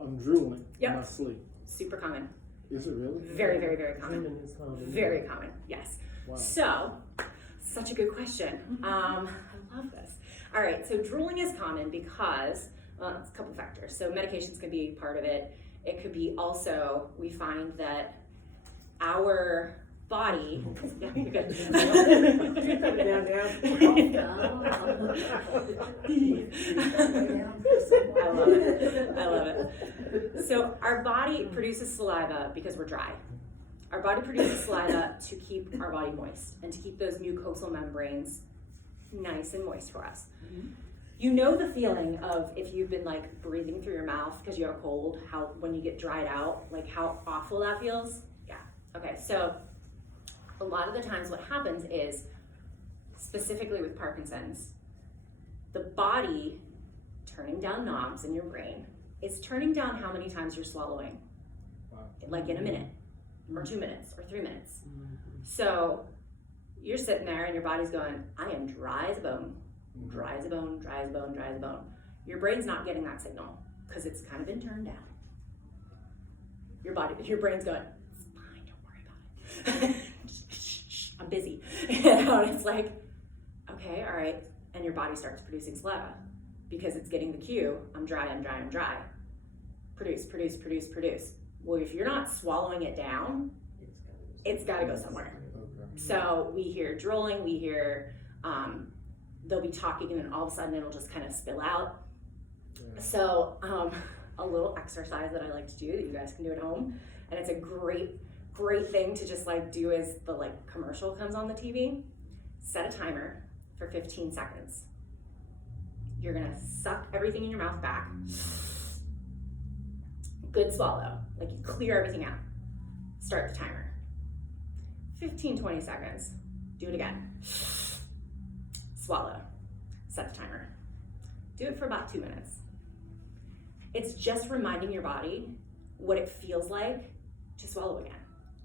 I'm drooling in my sleep. Super common. Is it really? Very, very, very common. Very common, yes. Wow. So, such a good question. I love this. All right, so drooling is common because, well, it's a couple factors. So medications could be part of it. It could be also, we find that our body, yeah, you're good. I love it. So our body produces saliva because we're dry. Our body produces saliva to keep our body moist and to keep those mucosal membranes nice and moist for us. You know the feeling of if you've been like breathing through your mouth because you have a cold, how when you get dried out, like how awful that feels? Yeah. Okay, so a lot of the times what happens is, specifically with Parkinson's, the body turning down knobs in your brain is turning down how many times you're swallowing. Wow. Like in a minute, or 2 minutes, or 3 minutes. So you're sitting there and your body's going, I am dry as a bone, dry as a bone, dry as a bone, dry as a bone. Your brain's not getting that signal because it's kind of been turned down. Your brain's going, it's fine, don't worry about it. I'm busy. You know, and it's like, okay, all right. And your body starts producing saliva because it's getting the cue, I'm dry, I'm dry, I'm dry. Produce, produce, produce, produce. Well, if you're not swallowing it down, it's gotta go somewhere. Okay. So we hear drooling, we hear, they'll be talking and then all of a sudden it'll just kind of spill out. Yeah. So a little exercise that I like to do that you guys can do at home, and it's a great thing to just like do as the like commercial comes on the TV. Set a timer for 15 seconds. You're gonna suck everything in your mouth back. Good swallow, like you clear everything out. Start the timer. 15-20 seconds. Do it again. Swallow. Set the timer. Do it for about 2 minutes. It's just reminding your body what it feels like to swallow again.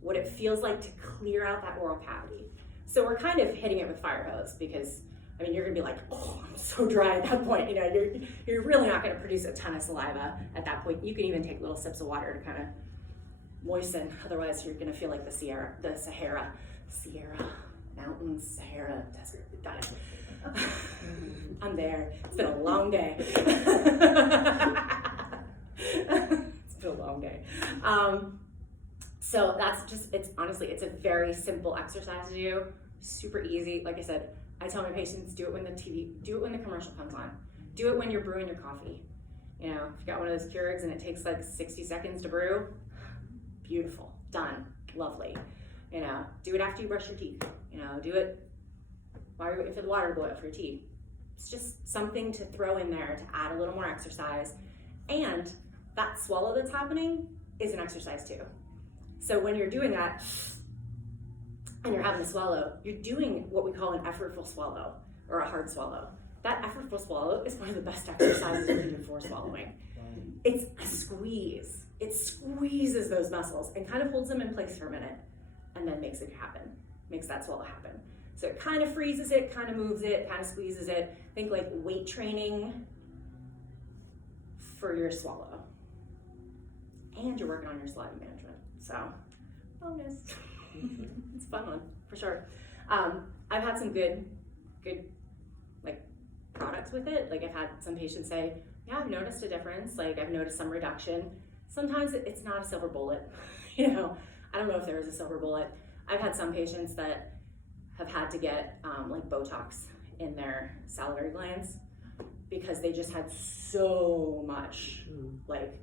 what it feels like to clear out that oral cavity. So we're kind of hitting it with fire hose because, I mean, you're gonna be like, oh, I'm so dry at that point. You know, you're really not gonna produce a ton of saliva at that point. You can even take little sips of water to kind of moisten. Otherwise, you're gonna feel like the Sierra Mountains, Sahara Desert. Got it. I'm there. It's been a long day. It's been a long day. So that's just, it's honestly, it's a very simple exercise to do. Super easy. Like I said, I tell my patients, do it when the commercial comes on. Do it when you're brewing your coffee. You know, if you got one of those Keurigs and it takes like 60 seconds to brew, beautiful, done, lovely. You know, do it after you brush your teeth. You know, do it while you're waiting for the water to boil for your tea. It's just something to throw in there to add a little more exercise. And that swallow that's happening is an exercise too. So when you're doing that and you're having to swallow, you're doing what we call an effortful swallow or a hard swallow. That effortful swallow is one of the best exercises you can do for swallowing. It's a squeeze. It squeezes those muscles and kind of holds them in place for a minute and then makes it happen, makes that swallow happen. So it kind of freezes it, kind of moves it, kind of squeezes it. Think like weight training for your swallow. And you're working on your saliva management. So, bonus. It's a fun one, for sure. I've had some good like products with it. Like I've had some patients say, yeah, I've noticed a difference. Like I've noticed some reduction. Sometimes it's not a silver bullet. You know, I don't know if there is a silver bullet. I've had some patients that have had to get like Botox in their salivary glands because they just had so much like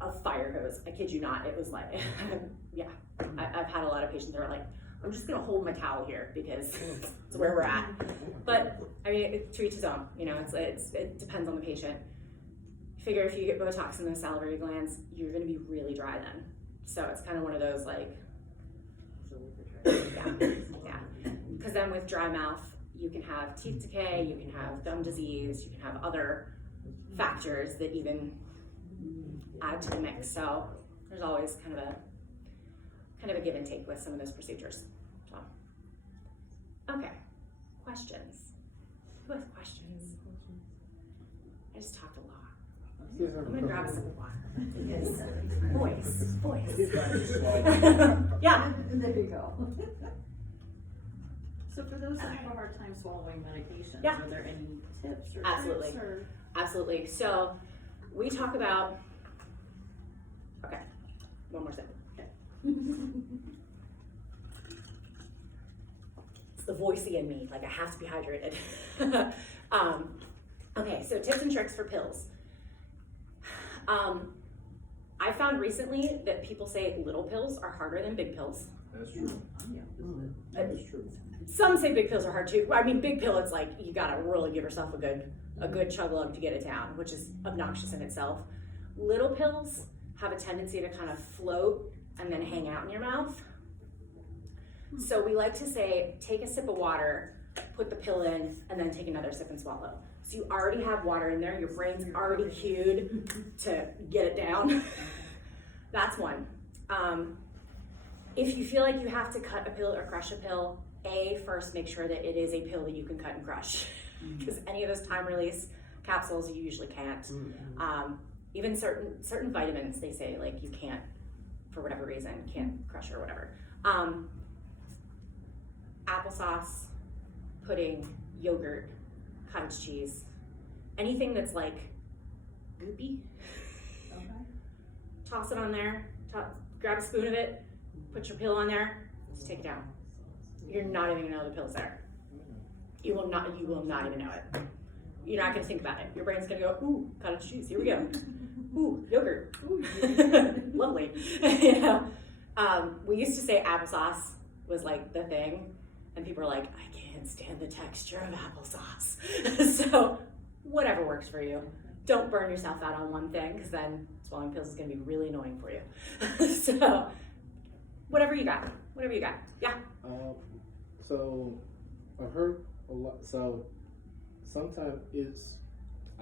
a fire hose. I kid you not. It was like, yeah. I've had a lot of patients that are like, I'm just gonna hold my towel here because it's where we're at. But I mean, to each his own. You know, it depends on the patient. Figure if you get Botox in the salivary glands, you're gonna be really dry then. So it's kind of one of those like, yeah. Because then with dry mouth, you can have teeth decay, you can have gum disease, you can have other factors that even add to the mix. So there's always kind of a give and take with some of those procedures. So, okay, questions. Who has questions? I just talked a lot. I'm gonna grab a sip of water. Yes. Voice. Yeah. There you go. So for those that have a hard time swallowing medications, Yeah. are there any tips or Absolutely. tricks or? Absolutely. So we talk about, okay, one more sip. Okay. It's the voicey in me, like I have to be hydrated. Okay, so tips and tricks for pills. I found recently that people say little pills are harder than big pills. That's true. That is true. Some say big pills are hard too. I mean, big pill, it's like you gotta really give yourself a good chug lug to get it down, which is obnoxious in itself. Little pills have a tendency to kind of float and then hang out in your mouth. So we like to say, take a sip of water, put the pill in, and then take another sip and swallow. So you already have water in there, your brain's already cued to get it down. That's one. If you feel like you have to cut a pill or crush a pill, first make sure that it is a pill that you can cut and crush. Because any of those time release capsules, you usually can't. Even certain vitamins, they say like you can't, for whatever reason, can't crush or whatever. Applesauce, pudding, yogurt, cottage cheese, anything that's like goopy. Okay. Toss it on there, grab a spoon of it, put your pill on there, just take it down. You're not even gonna know the pill's there. You will not even know it. You're not gonna think about it. Your brain's gonna go, ooh, cottage cheese, here we go. Ooh, yogurt, ooh, lovely. You know, we used to say applesauce was like the thing, and people are like, I can't stand the texture of applesauce. So whatever works for you. Don't burn yourself out on one thing, because then swallowing pills is gonna be really annoying for you. So whatever you got. Yeah. So I've heard a lot. So sometimes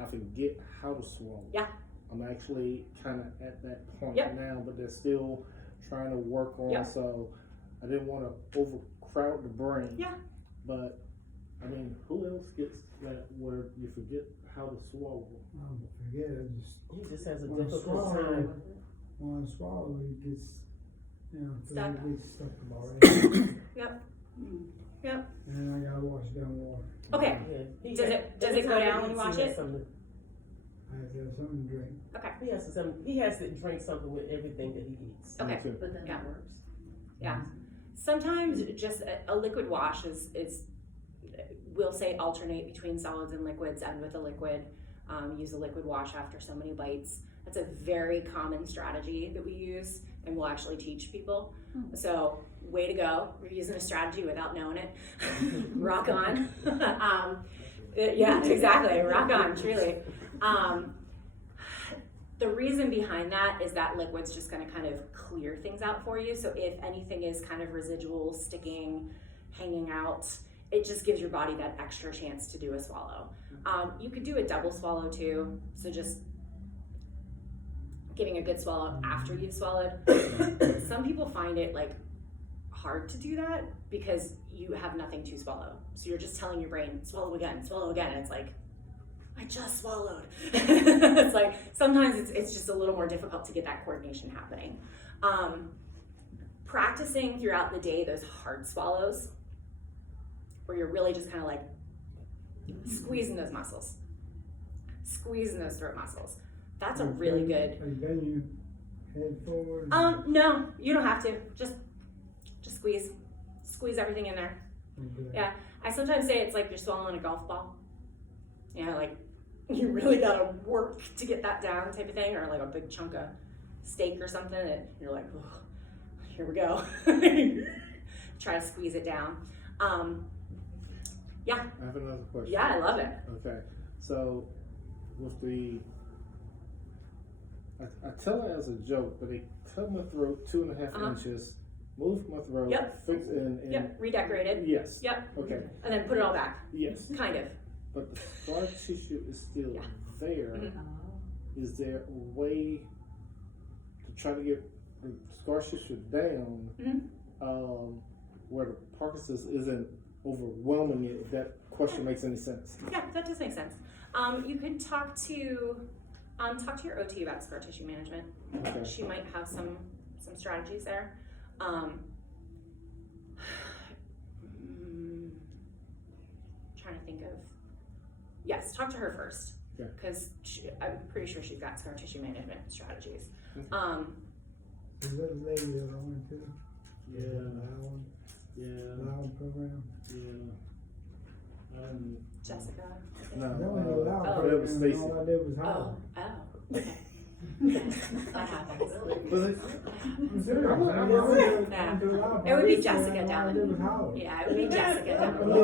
I forget how to swallow. Yeah. I'm actually kind of at that point Yep. now, but there's still trying to work on. Yep. So I didn't want to overcrowd the brain. Yeah. But I mean, who else gets that where you forget how to swallow? Forget it. Just He just has a When I difficult swallow time. it, when I swallow, it gets, you know, 'cause Stuck. it gets stuck about it. Yep. Mm. Yep. And then I gotta wash it down with water. Okay. Yeah. He Does ha- it go every time down he when you eats, wash he has it? something- I have to have something to drink. He has to drink something with everything that he eats. Okay. Me too. But then Yeah. that works. Yeah. Sometimes just a liquid wash is we'll say alternate between solids and liquids, and with a liquid, use a liquid wash after so many bites. That's a very common strategy that we use and we'll actually teach people. So way to go. We're using a strategy without knowing it. Rock on. Yeah, exactly. Rock on, truly. The reason behind that is that liquid's just gonna kind of clear things out for you. So if anything is kind of residual, sticking, hanging out, it just gives your body that extra chance to do a swallow. You could do a double swallow too. So just getting a good swallow after you've swallowed. Some people find it like hard to do that because you have nothing to swallow. So you're just telling your brain, swallow again, swallow again. And it's like, I just swallowed. It's like, sometimes it's just a little more difficult to get that coordination happening. Practicing throughout the day those hard swallows, where you're really just kind of like squeezing those muscles, squeezing those throat muscles. That's a really good. Are you bending your head forward? No, you don't have to. Just squeeze everything in there. Okay. Yeah, I sometimes say it's like you're swallowing a golf ball. You know, like you really gotta work to get that down, type of thing, or like a big chunk of steak or something. And you're like, oh, here we go. Try to squeeze it down. Yeah. I have another question. Yeah, I love it. Okay, so with the, I tell it as a joke, but they cut my throat 2.5 inches, moved my throat, Yep. fixed and Yep, redecorated. yes. Yep. Okay, And then put it all back. yes, Kind of. but the scar tissue is still Yeah. there. Mhm. Is there a way to try to get the scar tissue down, Mhm. where the Parkinson's isn't overwhelming it, if that question makes any sense? Yeah, that does make sense. You could talk to your OT about scar tissue management. Okay. She might have some strategies there. Trying to think of, yes, talk to her first. Okay. Because I'm pretty sure she's got scar tissue management strategies. Okay. Is that the lady that I went to? Yeah. The Loud program? Jessica. No, That was the Loud oh, program, it was and Stacy. all I did was Oh, holler. okay. That happens. I'm serious. I went- I I went- went Yeah. to the Loud It would be program, Jessica and down all I in- did was holler. Yeah, it would be Jessica. That would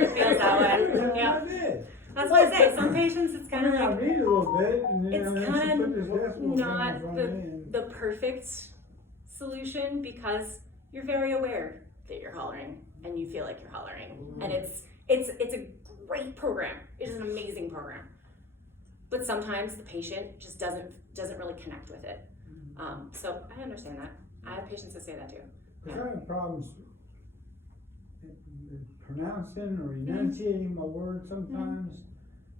be feels that way. Yeah. I did. That's what I say. Some patients, it's kind of I like read a little bit, and then it's she kind put this of decimal not thing in front of me, and- the perfect solution because you're very aware that you're hollering and you feel like you're hollering, and it's a great program. It is an amazing program, but sometimes the patient just doesn't really connect with it. So I understand that. I have patients that say that too. Cause I have problems pronouncing or enunciating my words sometimes.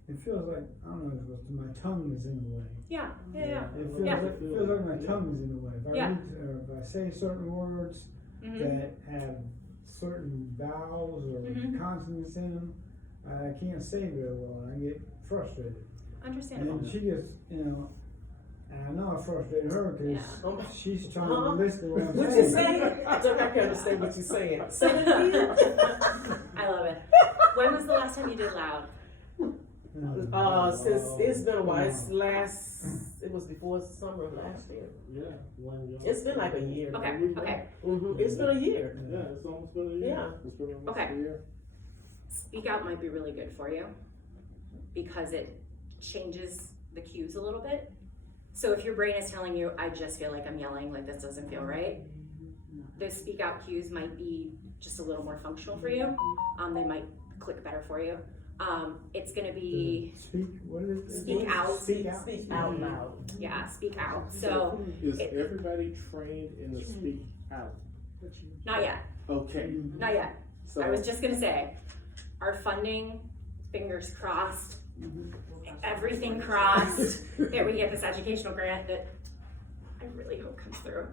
It feels like, I don't know, if my tongue is in the way. Yeah. It feels, Yeah. like, it feels like my tongue is in the way. If I, Yeah. read, or if I say certain words Mhm. that have certain vowels or Mhm. consonants in them, I can't say very well, and I get frustrated. Understandable. And she gets, you know, and I know I frustrated her because Yeah. she's trying to listen to what I'm What you saying. saying? I don't understand what you're saying. Say it again. I love it. When was the last time you did loud? Since it's been a while. It was before the summer of last year. Yeah, It's been like a year. Okay. It's been a year. Yeah, it's almost been a year. Yeah. It's been almost Okay. a year. Speak out might be really good for you because it changes the cues a little bit. So if your brain is telling you, I just feel like I'm yelling, like this doesn't feel right, those speak out cues might be just a little more functional for you. They might click better for you. It's gonna be, Speak, what is it? Speak out. Speak out. Speak out loud. yeah, speak out. So, Is it- everybody trained in the speak out? not yet, Okay, not yet. so. I was just gonna say, our funding, fingers crossed, everything crossed, that we get this educational grant that I really hope comes through.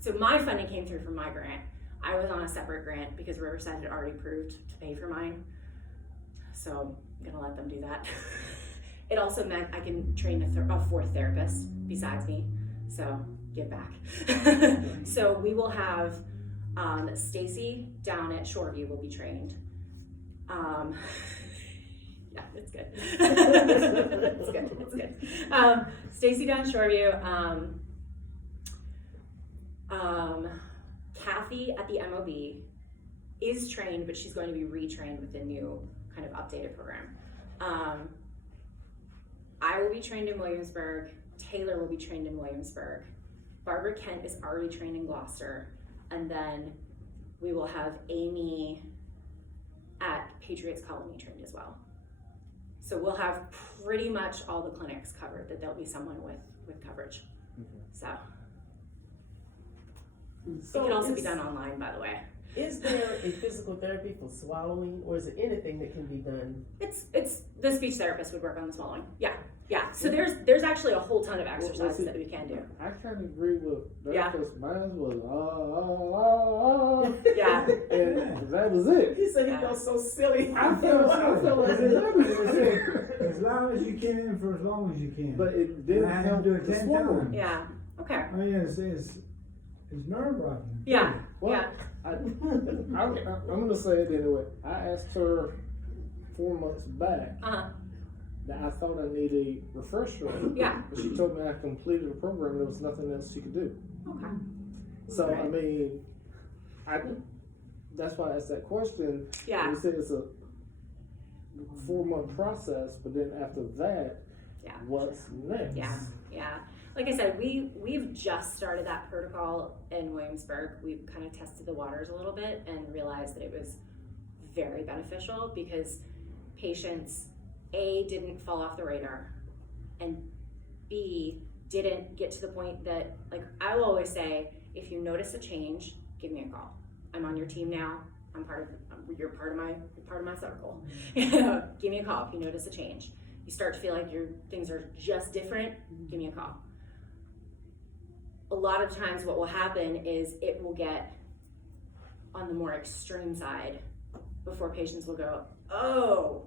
So my funding came through from my grant. I was on a separate grant because Riverside had already approved to pay for mine. So I'm gonna let them do that. It also meant I can train a fourth therapist besides me, so give back. So we will have, Stacy down at Shoreview will be trained. Yeah, it's good. It's good, it's good. Stacy down at Shoreview, Kathy at the MOB is trained, but she's going to be retrained with the new kind of updated program. I will be trained in Williamsburg. Taylor will be trained in Williamsburg. Barbara Kent is already trained in Gloucester. And then we will have Amy at Patriots Colony trained as well. So we'll have pretty much all the clinics covered, that there'll be someone with coverage. So it can also be done online, by the way. Is there a physical therapy for swallowing, or is it anything that can be done? It's the speech therapist would work on the swallowing. Yeah. So there's actually a whole ton of exercises that we can do. I kind of agree with that Yeah. because mine was Yeah. and that was it. He said he felt so silly. I felt like As loud as you can for as long as you can. but it didn't I had to help do it the 10 swallowing. times. Yeah. Okay. I mean, it's nerve wracking. Yeah. Well, Yeah. I'm gonna say it anyway. I asked her 4 months back that I thought I needed a refresher. Yeah. But she told me I completed the program. There was nothing else she could do. Okay. So I Right. mean, that's why I asked that question. Yeah. You said it's a 4-month process, but then after that, Yeah. what's next? Yeah. Like I said, we've just started that protocol in Williamsburg. We've kind of tested the waters a little bit and realized that it was very beneficial because patients, A, didn't fall off the radar, and B, didn't get to the point that, like I will always say, if you notice a change, give me a call. I'm on your team now. You're part of my circle. Give me a call if you notice a change. You start to feel like your things are just different, give me a call. A lot of times what will happen is it will get on the more extreme side before patients will go, oh,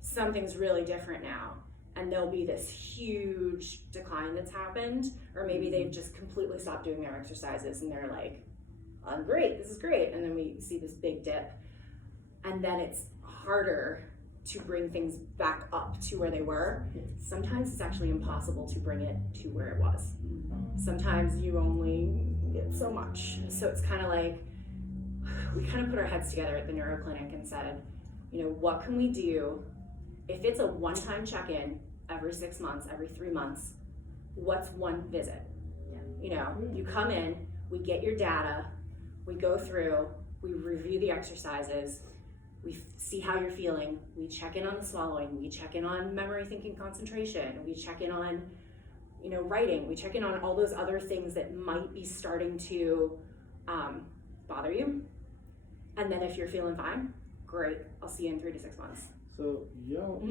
something's really different now. And there'll be this huge decline that's happened, or maybe they've just completely stopped doing their exercises and they're like, I'm great, this is great. And then we see this big dip. And then it's harder to bring things back up to where they were. Sometimes it's actually impossible to bring it to where it was. Sometimes you only get so much. So it's kind of like, we kind of put our heads together at the neuro clinic and said, you know, what can we do? If it's a one-time check-in every 6 months, every 3 months, what's one visit? You know, you come in, we get your data, we go through, we review the exercises, we see how you're feeling, we check in on the swallowing, we check in on memory, thinking, concentration, we check in on, you know, writing, we check in on all those other things that might be starting to bother you. And then if you're feeling fine, great, I'll see you in 3 to 6 months. So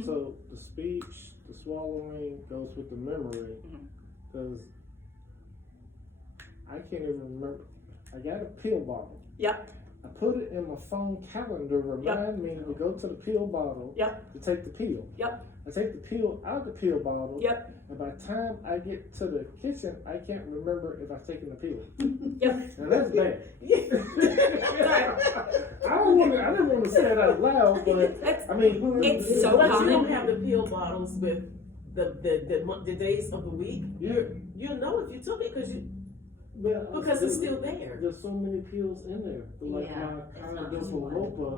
so the speech, the swallowing goes with the memory, because I can't even remember. I got a pill bottle. Yep. I put it in my phone calendar, remind me to go to the pill bottle to take the pill. Yep. I take the pill out of the pill bottle. Yep. And by the time I get to the kitchen, I can't remember if I've taken the pill. Yep. Now that's bad. I didn't want to say it out loud, but I mean, It's so But you common. don't have the pill bottles with the days of the week. You'll know if you took it because it's still there. There's so many pills in there. Like Yeah, my it's kind not of just different one.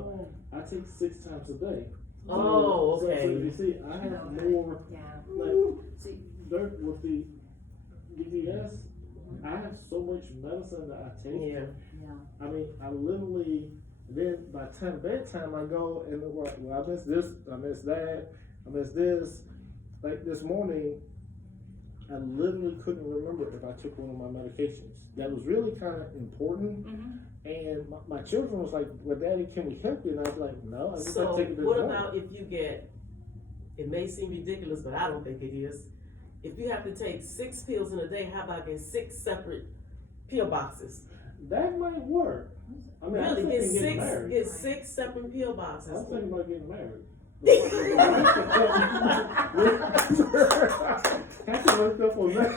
Lopa, I take 6 times a day. Oh, So okay. if you see, I have more, Yeah. like, See, dirt with the DVS, I have so much medicine that I take. Yeah. yeah. I mean, I literally Then by the time bedtime, I go and well, I miss this, I miss that, I miss this. Like this morning, I literally couldn't remember if I took one of my medications. That was really kind of important. And my children was like, "Well, Daddy, can we help you?" And I was like, "No, I just So have to take it this what morning." about if you get, it may seem ridiculous, but I don't think it is. If you have to take 6 pills in a day, how about get 6 separate pill boxes? That might work. I mean, I was Really, thinking getting married. get 6 separate pill I boxes. was thinking about getting married. Kathy looked up on that.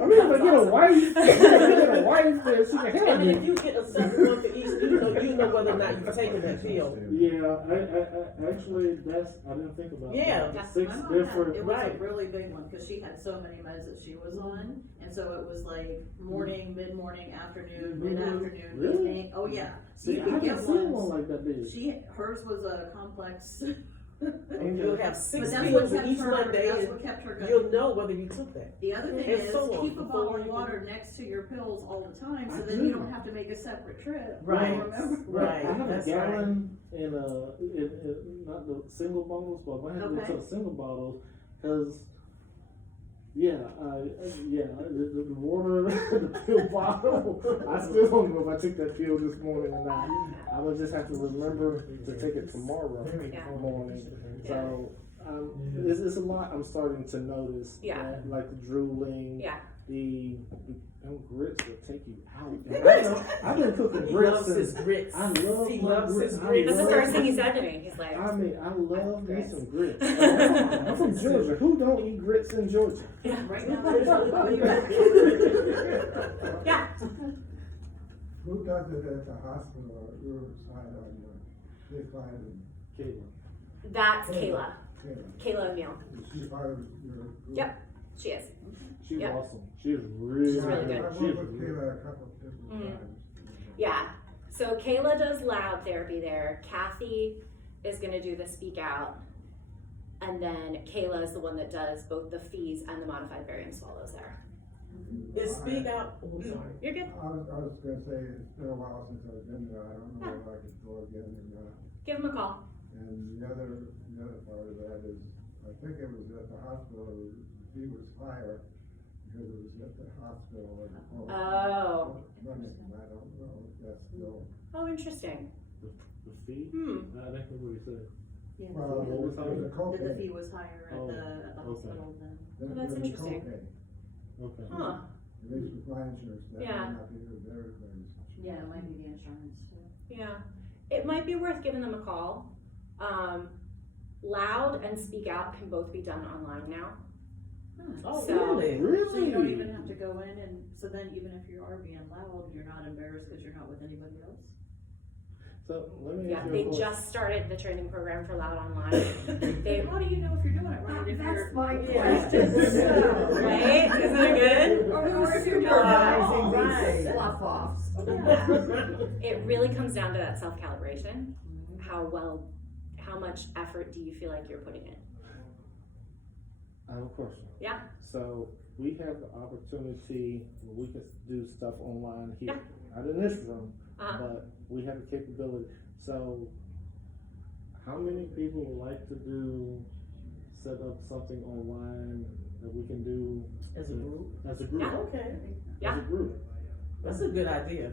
I mean, if I get a wife, then she can I help mean, if me. you get a separate one for each, you know whether or not you've taken that pill. Yeah, I actually, I didn't think about Yeah. that. 6 My mom different. It was a Right. really big one, cause she had so many meds that she was on, and so it was like morning, mid-morning, afternoon, mid-afternoon, Really? evening, oh yeah. So See, you I could haven't get seen one ones, like that big. hers was a complex. And you'll have But 6 that's pills what in each kept one her, day, that's and what kept her going. you'll know whether you took that. The other thing And is, so on, keep a before bottle of you water next to your pills all the time, so I then do. you don't have to make a separate trip. Right. Remember? Right, I have that's a gallon in not the single bottles, but I have to Okay. go to single bottles because the water, the pill bottle. I still don't know if I took that pill this morning or not. I will just have to remember to take it tomorrow morning. So it's a lot I'm starting to notice. Yeah. Like the drooling. Yeah. The grits will take you out. And I've been cooking He grits loves his since. grits. I love He my loves grits. his I grits. That's the love first thing my- he said to me. He's like, I mean, I love me grits. some grits. I'm from Georgia. Who don't eat grits in Georgia? Right now, there's no. yeah. Who does it at the hospital or Riverside on the big line and That's Kayla. Taylor? Kayla O'Neill. Is she part of your group? Yep. She is. She's Yep. awesome. She's really, She's really good. I She's worked with really- Taylor a couple of different Mhm. times. Yeah. So Kayla does loud therapy there. Kathy is gonna do the speak out. And then Kayla is the one that does both the fees and the modified barium swallows there. Is speak out, oh, sorry. You're good. I was gonna say, it's been a while since I've been there, I don't know if I could go again, Give him a call. and the other part of that is, I think it was at the hospital, he was higher, because it was at the hospital and. Oh. Running, I don't know if that's still. Oh, interesting. The fee? I didn't hear what he said. Yeah, Well, what was there was a the copay. fee was higher at Oh, the hospital than. There- Oh, that's there was a interesting. copay. Okay. Huh. At least with my insurance, that Yeah. might not be with everybody's. Yeah, it might be the insurance too. Yeah. It might be worth giving them a call. Loud and speak out can both be done online now. Oh, So- really? Really? So you don't even have to go in, and so then even if you are being loud, you're not embarrassed because you're not with anybody else? So let me Yeah, ask you a they question. just started the training program for Loud Online. They, How do you know if you're doing it right? If That's you're. my Yeah. question. right? Isn't it good? Or if you're Right. organizing these fluff offs. It really comes down to that self-calibration. How much effort do you feel like you're putting in? I have a question. Yeah. So we have the opportunity, we can do stuff online here, Yeah. not in this room, Uh, but we have the capability. So how many people would like to set up something online that we can do As a group? As a group. Yeah. Okay, Yeah. As a group. that's a good idea.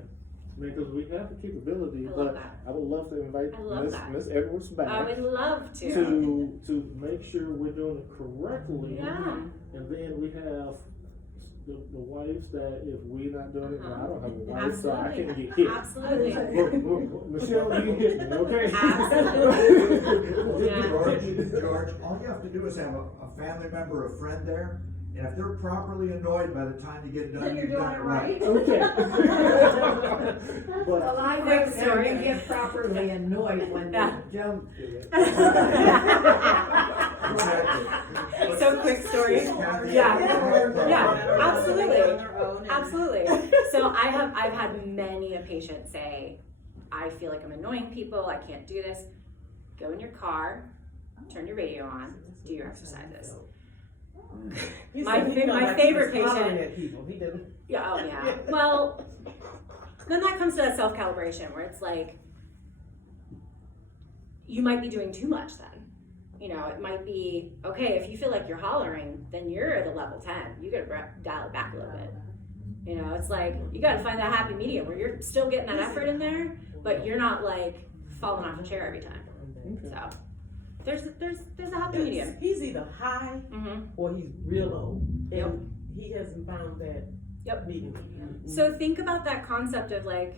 Because we have the capability, I love but that. I would love to invite I love that. Miss Edwards I back would love to. to make sure we're doing it correctly. Yeah. And then we have the wives that if we're not doing it, well, I don't have a wife, so I Absolutely. can't get hit. Absolutely. Look, Michelle, you can hit me, okay? Absolutely. Yeah. George, all you have to do is have a family member, a friend there, and if they're properly annoyed by the time you get done, Then you're you've doing done it it right. right. Okay. Well, I Quick think story. they get properly annoyed when they Yeah. don't do it. Exactly. So quick story. Yeah. Yeah, absolutely. On their own and- Absolutely. So I've had many a patient say, I feel like I'm annoying people, I can't do this. Go in your car, turn your radio on, do your exercises. He My said he felt my like he favorite was hollering patient- at people. He didn't. Yeah, oh yeah. Well, then that comes to that self-calibration where it's like, you might be doing too much then. You know, it might be, okay, if you feel like you're hollering, then you're at a level 10. You gotta dial it back a little bit. You know, it's like, you gotta find that happy medium where you're still getting that effort in there, but you're not like falling off the chair every time. Okay. So, there's a happy medium. He's either high Mm-hmm. or he's real low. Yep. And he hasn't found that Yep. medium. So think about that concept of like,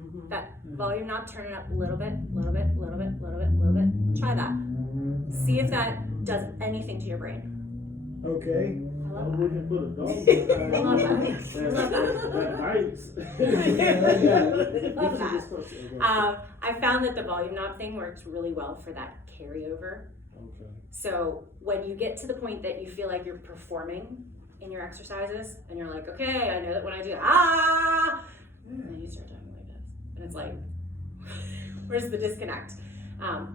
Mhm. that volume knob, turn it up a little bit, little bit, little bit, little bit, little bit. Try that. See if that does anything to your brain. Okay. I Well, love we that. can put a dog I love that. Love that. that bites. Love that. I found that the volume knob thing works really well for that carryover. Okay. So when you get to the point that you feel like you're performing in your exercises and you're like, okay, I know that when I do and then you start talking like this. And it's like, where's the disconnect?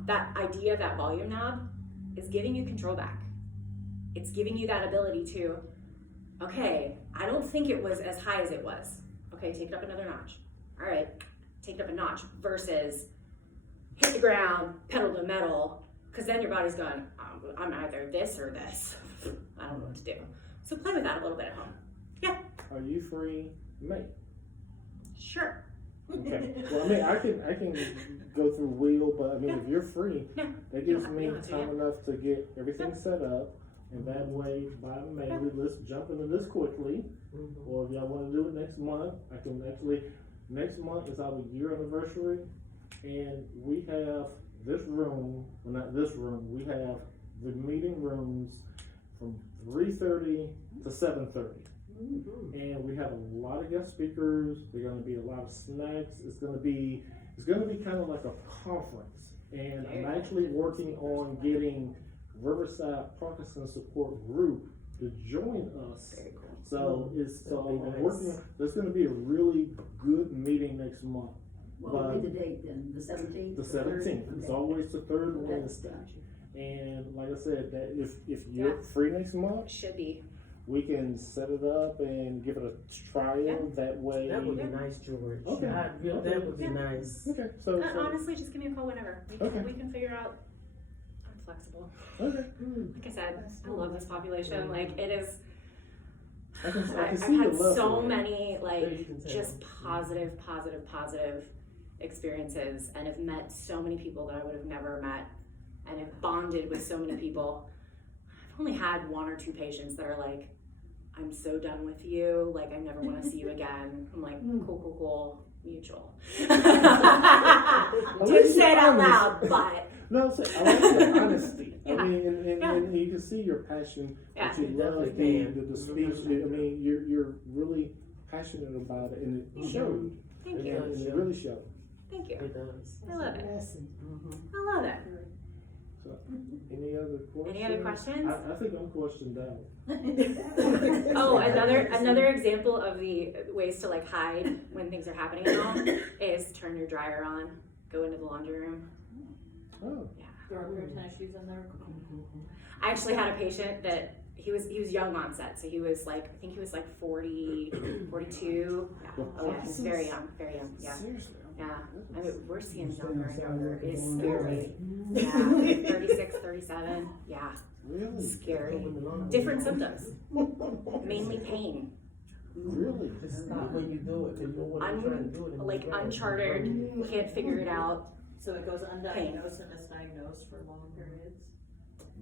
That idea of that volume knob is giving you control back. It's giving you that ability to, okay, I don't think it was as high as it was. Okay, take it up another notch. All right, take it up a notch versus hit the ground, pedal to metal, because then your body's going, I'm either this or this. I don't know what to do. So play with that a little bit at home. Yeah, Are you free, May? sure. Okay. Well, I mean, I can go through wheel, but I mean, if you're free, No, that you gives don't me have to, time enough to get everything set up, and that way, by May, let's jump into this quickly. Mhm. Or if y'all want to do it next month, I can actually. Next month is our year anniversary, and we have this room. Well, not this room. We have the meeting rooms from 3:30 to 7:30. And we have a lot of guest speakers. There's going to be a lot of snacks. It's going to be kind of like a conference. And I'm actually working on getting Riverside Parkinson Support Group to join us. Very cool. So That'd be I'm nice. working. There's going to be a really good meeting next month. What will be the date then, the 17th? The 17th. It's always the third Wednesday. Gotcha. And like I said, that if you're free next month, Should be. we can set it up and give it a trial. Yeah. That way. That would be nice, George. Okay. That would be nice. Okay. So. Honestly, just give me a call whenever. We can figure out. I'm flexible. Okay. Like I said, I love this population. Like it is. I can I've see your had love so for it. many Yeah, like you can tell. just positive experiences, and have met so many people that I would have never met, and have bonded with so many people. I've only had one or two patients that are like, I'm so done with you, like I never want to see you again. I'm like, cool, mutual. Didn't say it out loud, but No, I like the honesty. Yeah. I mean, and you can see your passion. Yeah. That you love Definitely the speech. I mean, you're really passionate about it, and it showed. thank And you, it really showed. thank you. It does. I love it. Mhm. I love it. So, any other questions? Any other questions? I think I'm questioned out. Oh, another example of the ways to like hide when things are happening at home is turn your dryer on, go into the laundry room. Oh. Yeah. Throw a pair of tennis shoes in there. I actually had a patient that he was young onset, so he was like, I think he was like 40, 42. Yeah. With Oh yeah, he's very young, yeah. Seriously. Yeah, I mean, we're seeing younger and younger. It's scary. Yeah, 36, 37. Yeah, Really? scary. Different symptoms, mainly pain. Really? Just stop when you do it, because you don't want to try to do it. and Like you try it. uncharted, can't figure it out. So it goes undiagnosed and misdiagnosed for long periods.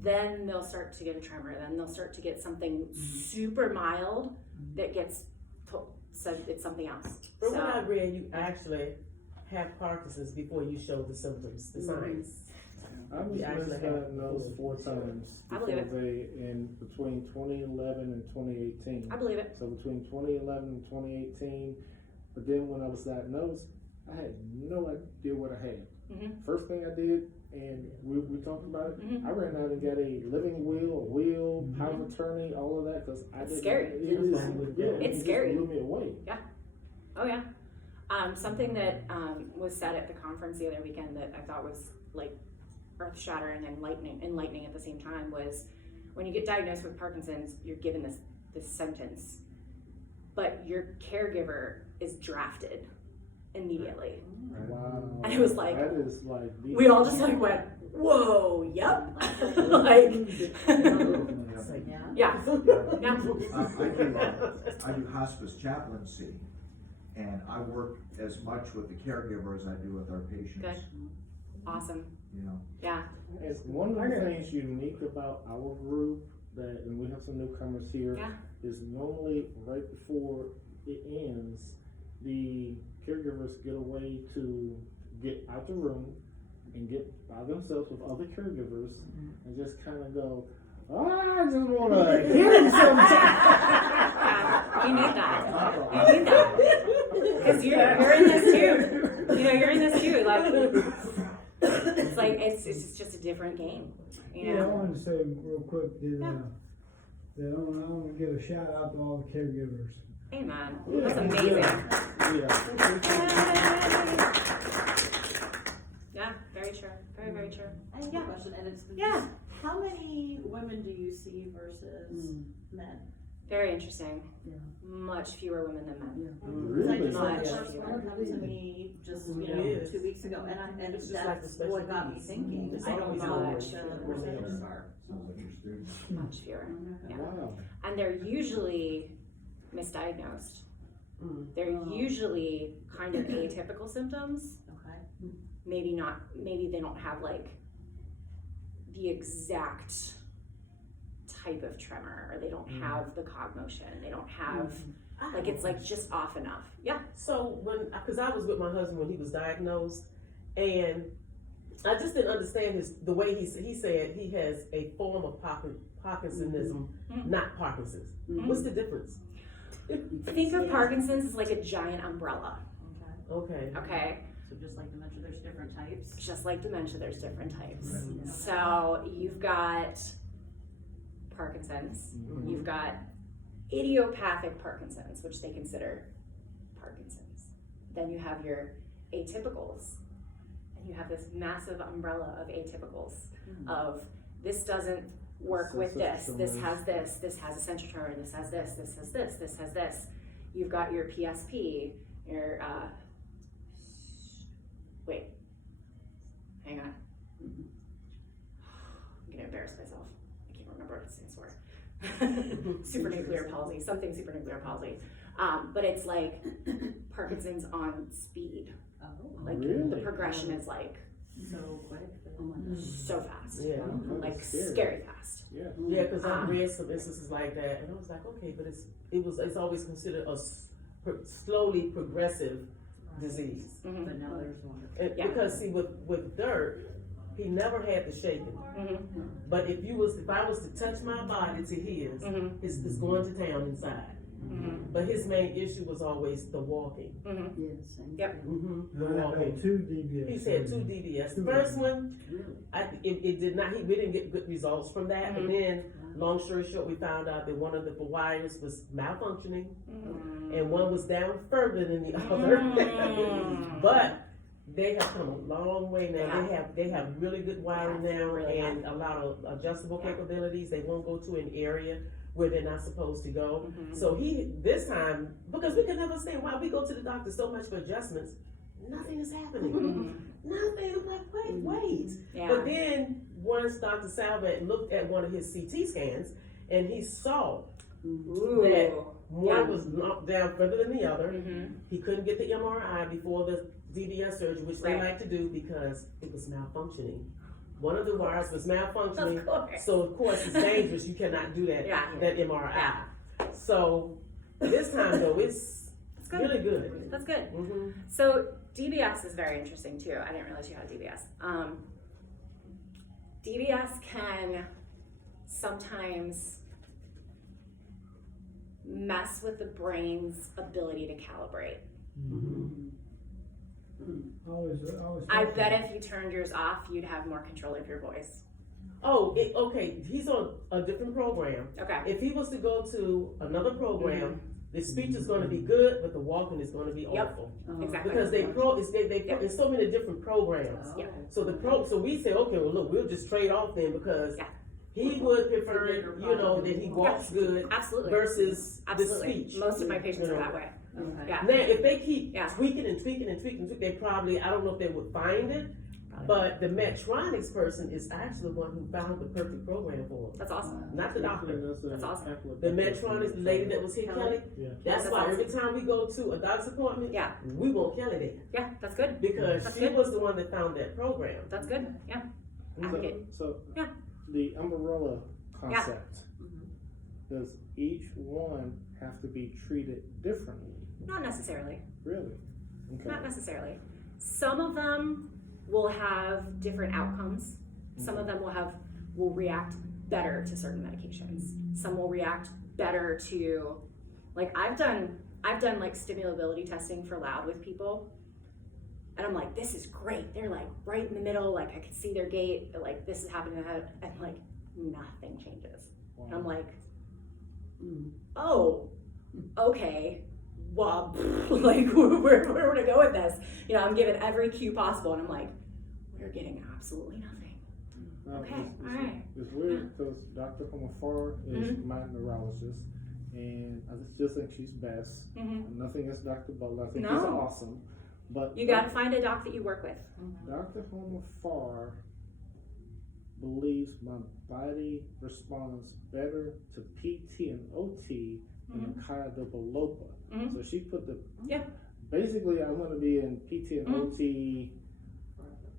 Then they'll start to get a tremor. Then they'll start to get something super mild that gets said it's something else. From what I read, you actually have Parkinson's before you show the symptoms, the signs. I was You actually misdiagnosed 4 times I believe it. in between 2011 and 2018. I believe it. So between 2011 and 2018, but then when I was diagnosed, I had no idea what I had. Mhm. First thing I did, and we talked about it, Mhm. I ran out and got a living will, power of attorney, all of that, because I It's didn't. scary. It is, yeah, It's it just scary. blew me away. Oh yeah. Something that was said at the conference the other weekend that I thought was like earth-shattering and enlightening at the same time was when you get diagnosed with Parkinson's, you're given this sentence, but your caregiver is drafted immediately. Wow. And it was like- that is like the- We all just like went, whoa, yep. Like, It's like, Yeah. yeah. Yeah. I do hospice chaplaincy, and I work as much with the caregiver as I do with our patients. Good. Awesome. You know, Yeah. It's one of the things unique about our group that, and we have some newcomers here, Yeah. is normally right before it ends, the caregivers get away to get out the room and get by themselves with other caregivers and just kind of go, I just want to hit him sometime. Yeah. You need that. You need that. Because you're in this too. You know, you're in this too. Like, it's like, it's just a different game. You Yeah, I know? wanted to say real quick that, Yeah. that I want to give a shout out to all the caregivers. Hey man, that's amazing. Yeah, very true. Very, very true. I have a question, and it's Yeah. how many women do you see versus men? Very interesting. Yeah. Much fewer women than men. Because I just had Much the first one come to me just, you know, Yes. 2 weeks ago, and It's just like the that's special what got me needs. thinking. It's I don't always know more what the percentages are. Sounds like your students. Much fewer. Yeah. Wow. And they're usually misdiagnosed. Mm. They're usually kind of atypical symptoms. Okay. Maybe they don't have like the exact type of tremor, or they don't have the cognition, they don't have, like, it's like just off enough. Yeah. So because I was with my husband when he was diagnosed, and I just didn't understand the way he said he has a form of Parkinsonism, Mhm. not Parkinson's. Mhm. What's the difference? Think of Parkinson's as like a giant umbrella, Okay. Okay. okay? So just like dementia, there's different types. Just like dementia, there's different types. Right. So you've got Parkinson's, Mhm. you've got idiopathic Parkinson's, which they consider Parkinson's. Then you have your atypicals, and you have this massive umbrella of atypicals of this doesn't work with this, this has essential tremor, this has this has this, this has this. You've got your PSP, your, wait, hang on. I'm gonna embarrass myself. I can't remember what it stands for. Supranuclear palsy, something supranuclear palsy. But it's like Parkinson's on speed. Oh. Like Really? the progression is like So quick. Oh my God. so fast. Yeah. Like Scary. scary fast. Yeah. Yeah, because I read some instances like that, and I was like, okay, but it's always considered a slowly progressive disease. Mhm. But now there's one. And Yeah. because see, with Dirk, he never had the shaking. Mhm. But if I was to touch my body to his, Mhm. it's going to town inside. Mhm. But his main issue was always the walking. Mhm. Yeah, same. Yep. The I walking. had 2 DBS. He said 2 DBS. The Two first DBS. one, Really? it did not. We didn't get good results from that. But then, long story short, we found out that one of the wires was malfunctioning, Mhm. and one was down further than the other. Mm. But they have come a long way now. Yeah. They have really good wiring Yeah, now, really and a lot of adjustable Yeah. capabilities. They won't go to an area where they're not supposed to go. Mhm. So this time, because we can never understand why we go to the doctor so much for adjustments, nothing is happening. Mhm. Nothing. I'm like, wait. Yeah. But then once Dr. Salvat looked at one of his CT scans, and he saw Ooh. that one Yeah. was knocked down further than the other. Mhm. He couldn't get the MRI before the DBS surgery, which they Right. like to do because it was malfunctioning. One of the wires was malfunctioning, Of course. so of course it's dangerous. You cannot do that. Yeah. That MRI. Yeah. So this time though, it's That's good. really good. That's good. Mm-hmm. So DBS is very interesting too. I didn't realize you had DBS. DBS can sometimes mess with the brain's ability to calibrate. I bet if you turned yours off, you'd have more control of your voice. Oh, okay. He's on a different program. Okay. If he was to go to another program, the speech is going to be good, but the walking is going to be Yep. awful. Exactly. Because it's so many different programs. Yeah. So so we say, okay, well look, we'll just trade off then because Yeah. he would prefer, that he walks good Absolutely. versus Absolutely. the speech. Most of my patients You are know. that way. Okay. Yeah. Now, if they keep Yeah. tweaking and tweaking and tweaking, they probably, I don't know if they would find it, but the Medtronics person is actually the one who found the perfect program for them. That's awesome. Not the doctor. That's awesome. The Medtronics lady that was here, Kelly. Yeah. That's That's why awesome. every time we go to a doctor's appointment, Yeah. we want Kelly there Yeah, that's good. because That's she good. was the one that found that program. That's good. Yeah. Advocate. So, Yeah. the umbrella concept, Mm-hmm. does each one have to be treated differently? Not necessarily. Really? Okay. Not necessarily. Some of them will have different outcomes. Some of them will react better to certain medications. Some will react better to, like I've done like stimulability testing for loud with people, and I'm like, this is great. They're like right in the middle. Like I could see their gait. Like this is happening in the head, and like nothing changes. And I'm like, oh, okay. Well, like where would I go with this? You know, I'm given every cue possible, and I'm like, we're getting absolutely nothing. Now, Okay, it's- all right. It's weird because Dr. Homafar is my neurologist, and I just think she's best. Mm-hmm. Nothing against Dr. Butler. I think No. he's awesome. But You got to find a doc that you work with. Dr. Homafar believes my body responds better to PT and OT than the cardiac lopa. Mhm. So she put the Yeah. Basically, I'm going to be in PT and OT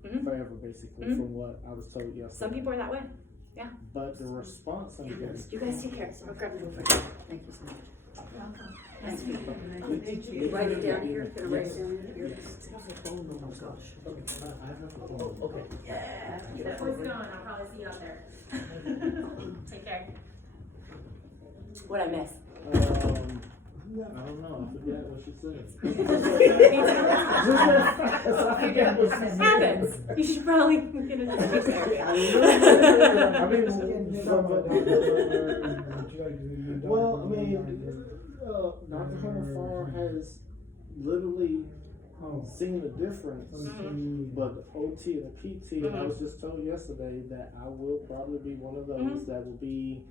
Mhm. forever, basically, Mhm. from what I was told yesterday. Some people are that way. But the response I'm getting. You guys take care. I'll grab your food. Thank you so much. Thank You write it down here, gonna write it down here. Okay. That was going. I'll probably see you out there. Take care. What'd I miss? I don't know. I forgot what she said. Happens. You should probably get into speech therapy. I mean, well, I mean, Dr. Homafar has literally seen the difference. But the OT and the PT, I was just told yesterday that I will probably be one of those that will be,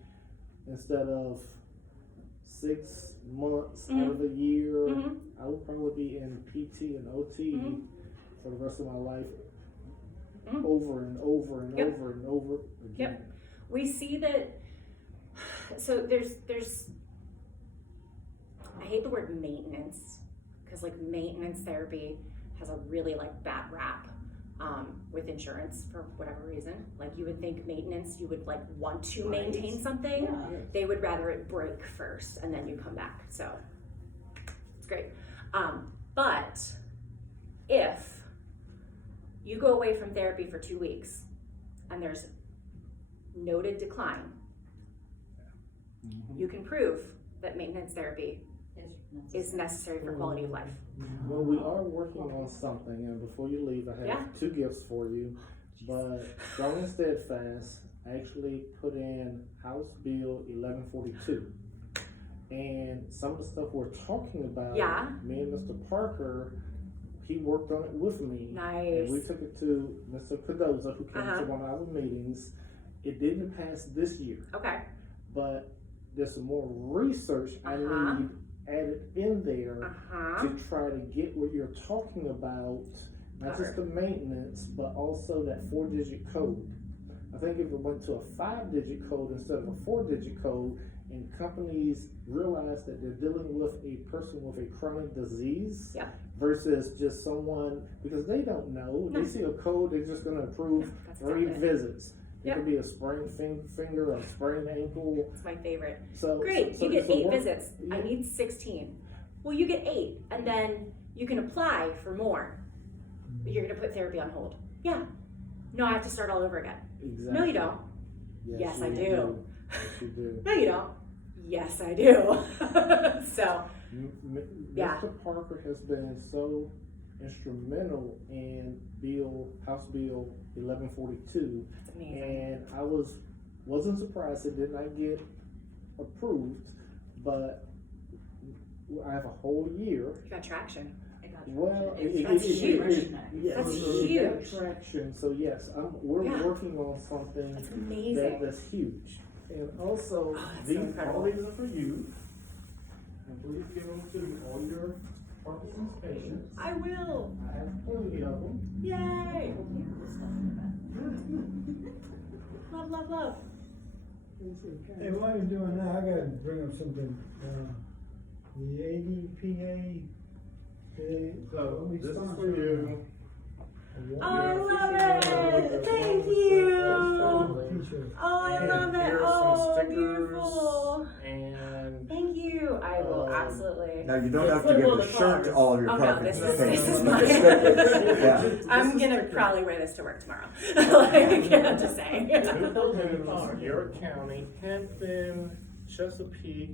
instead of 6 months out of the year, I will probably be in PT and OT for the rest of my life, over and over and over and over again. Yep. We see that. So there's. I hate the word maintenance because like maintenance therapy has a really like bad rap with insurance for whatever reason. Like you would think maintenance, you would like want to maintain something. Yeah. They would rather it break first and then you come back. So it's great. But if you go away from therapy for 2 weeks and there's noted decline, you can prove that maintenance therapy is necessary for quality of life. Well, we are working on something, and before you leave, I have 2 gifts for you. But Strong and Steadfast actually put in House Bill 1142. And some of the stuff we're talking about, me and Mr. Parker, he worked on it with me. Nice. And we took it to Mr. Cadoza, who came to one of our meetings. It didn't pass this year. Okay. But there's some more research I need added in there to try to get what you're talking about, not just the maintenance, but also that 4-digit code. I think if it went to a 5-digit code instead of a 4-digit code, and companies realize that they're dealing with a person with a chronic disease versus just someone, because they don't know, they see a code, they're just going to approve 3 visits. It could be a sprained finger, a sprained ankle. It's my favorite. So great, so you get 8 work, visits. I need 16. Well, you get 8, and then you can apply for more. But you're gonna put therapy on hold. Yeah. No, I have to start all over again. Exactly. No, you don't. Yes, I do. Yes, you do. No, you don't. Yes, I do. So, Mr. Parker has been so instrumental in House Bill 1142. that's amazing. And I wasn't surprised it did not get approved, but I have a whole year. You got traction. Well, That's huge. Yes, That's so it huge. got traction. So yes, we're Yeah. working on something That's amazing. that's huge. And also, that's so these incredible. all these are for you. And please give them to all your Parkinson's patients. I will. I have plenty of them. Yay! Love, love, love. Hey, while you're doing that, I gotta bring up something, the ADPA, So this is for you. Oh, I love it! Thank you! Oh, I love it! Here's some Oh, stickers beautiful! and Thank you! I will absolutely. Now, you don't have Put to 'em give on a the shirt to cars. all of your Oh, no, Parkinson's this is patients. mine. Yeah. I'm gonna probably wear this to work tomorrow. Like, I'm just saying. Newport News, York County, Hampton, Chesapeake,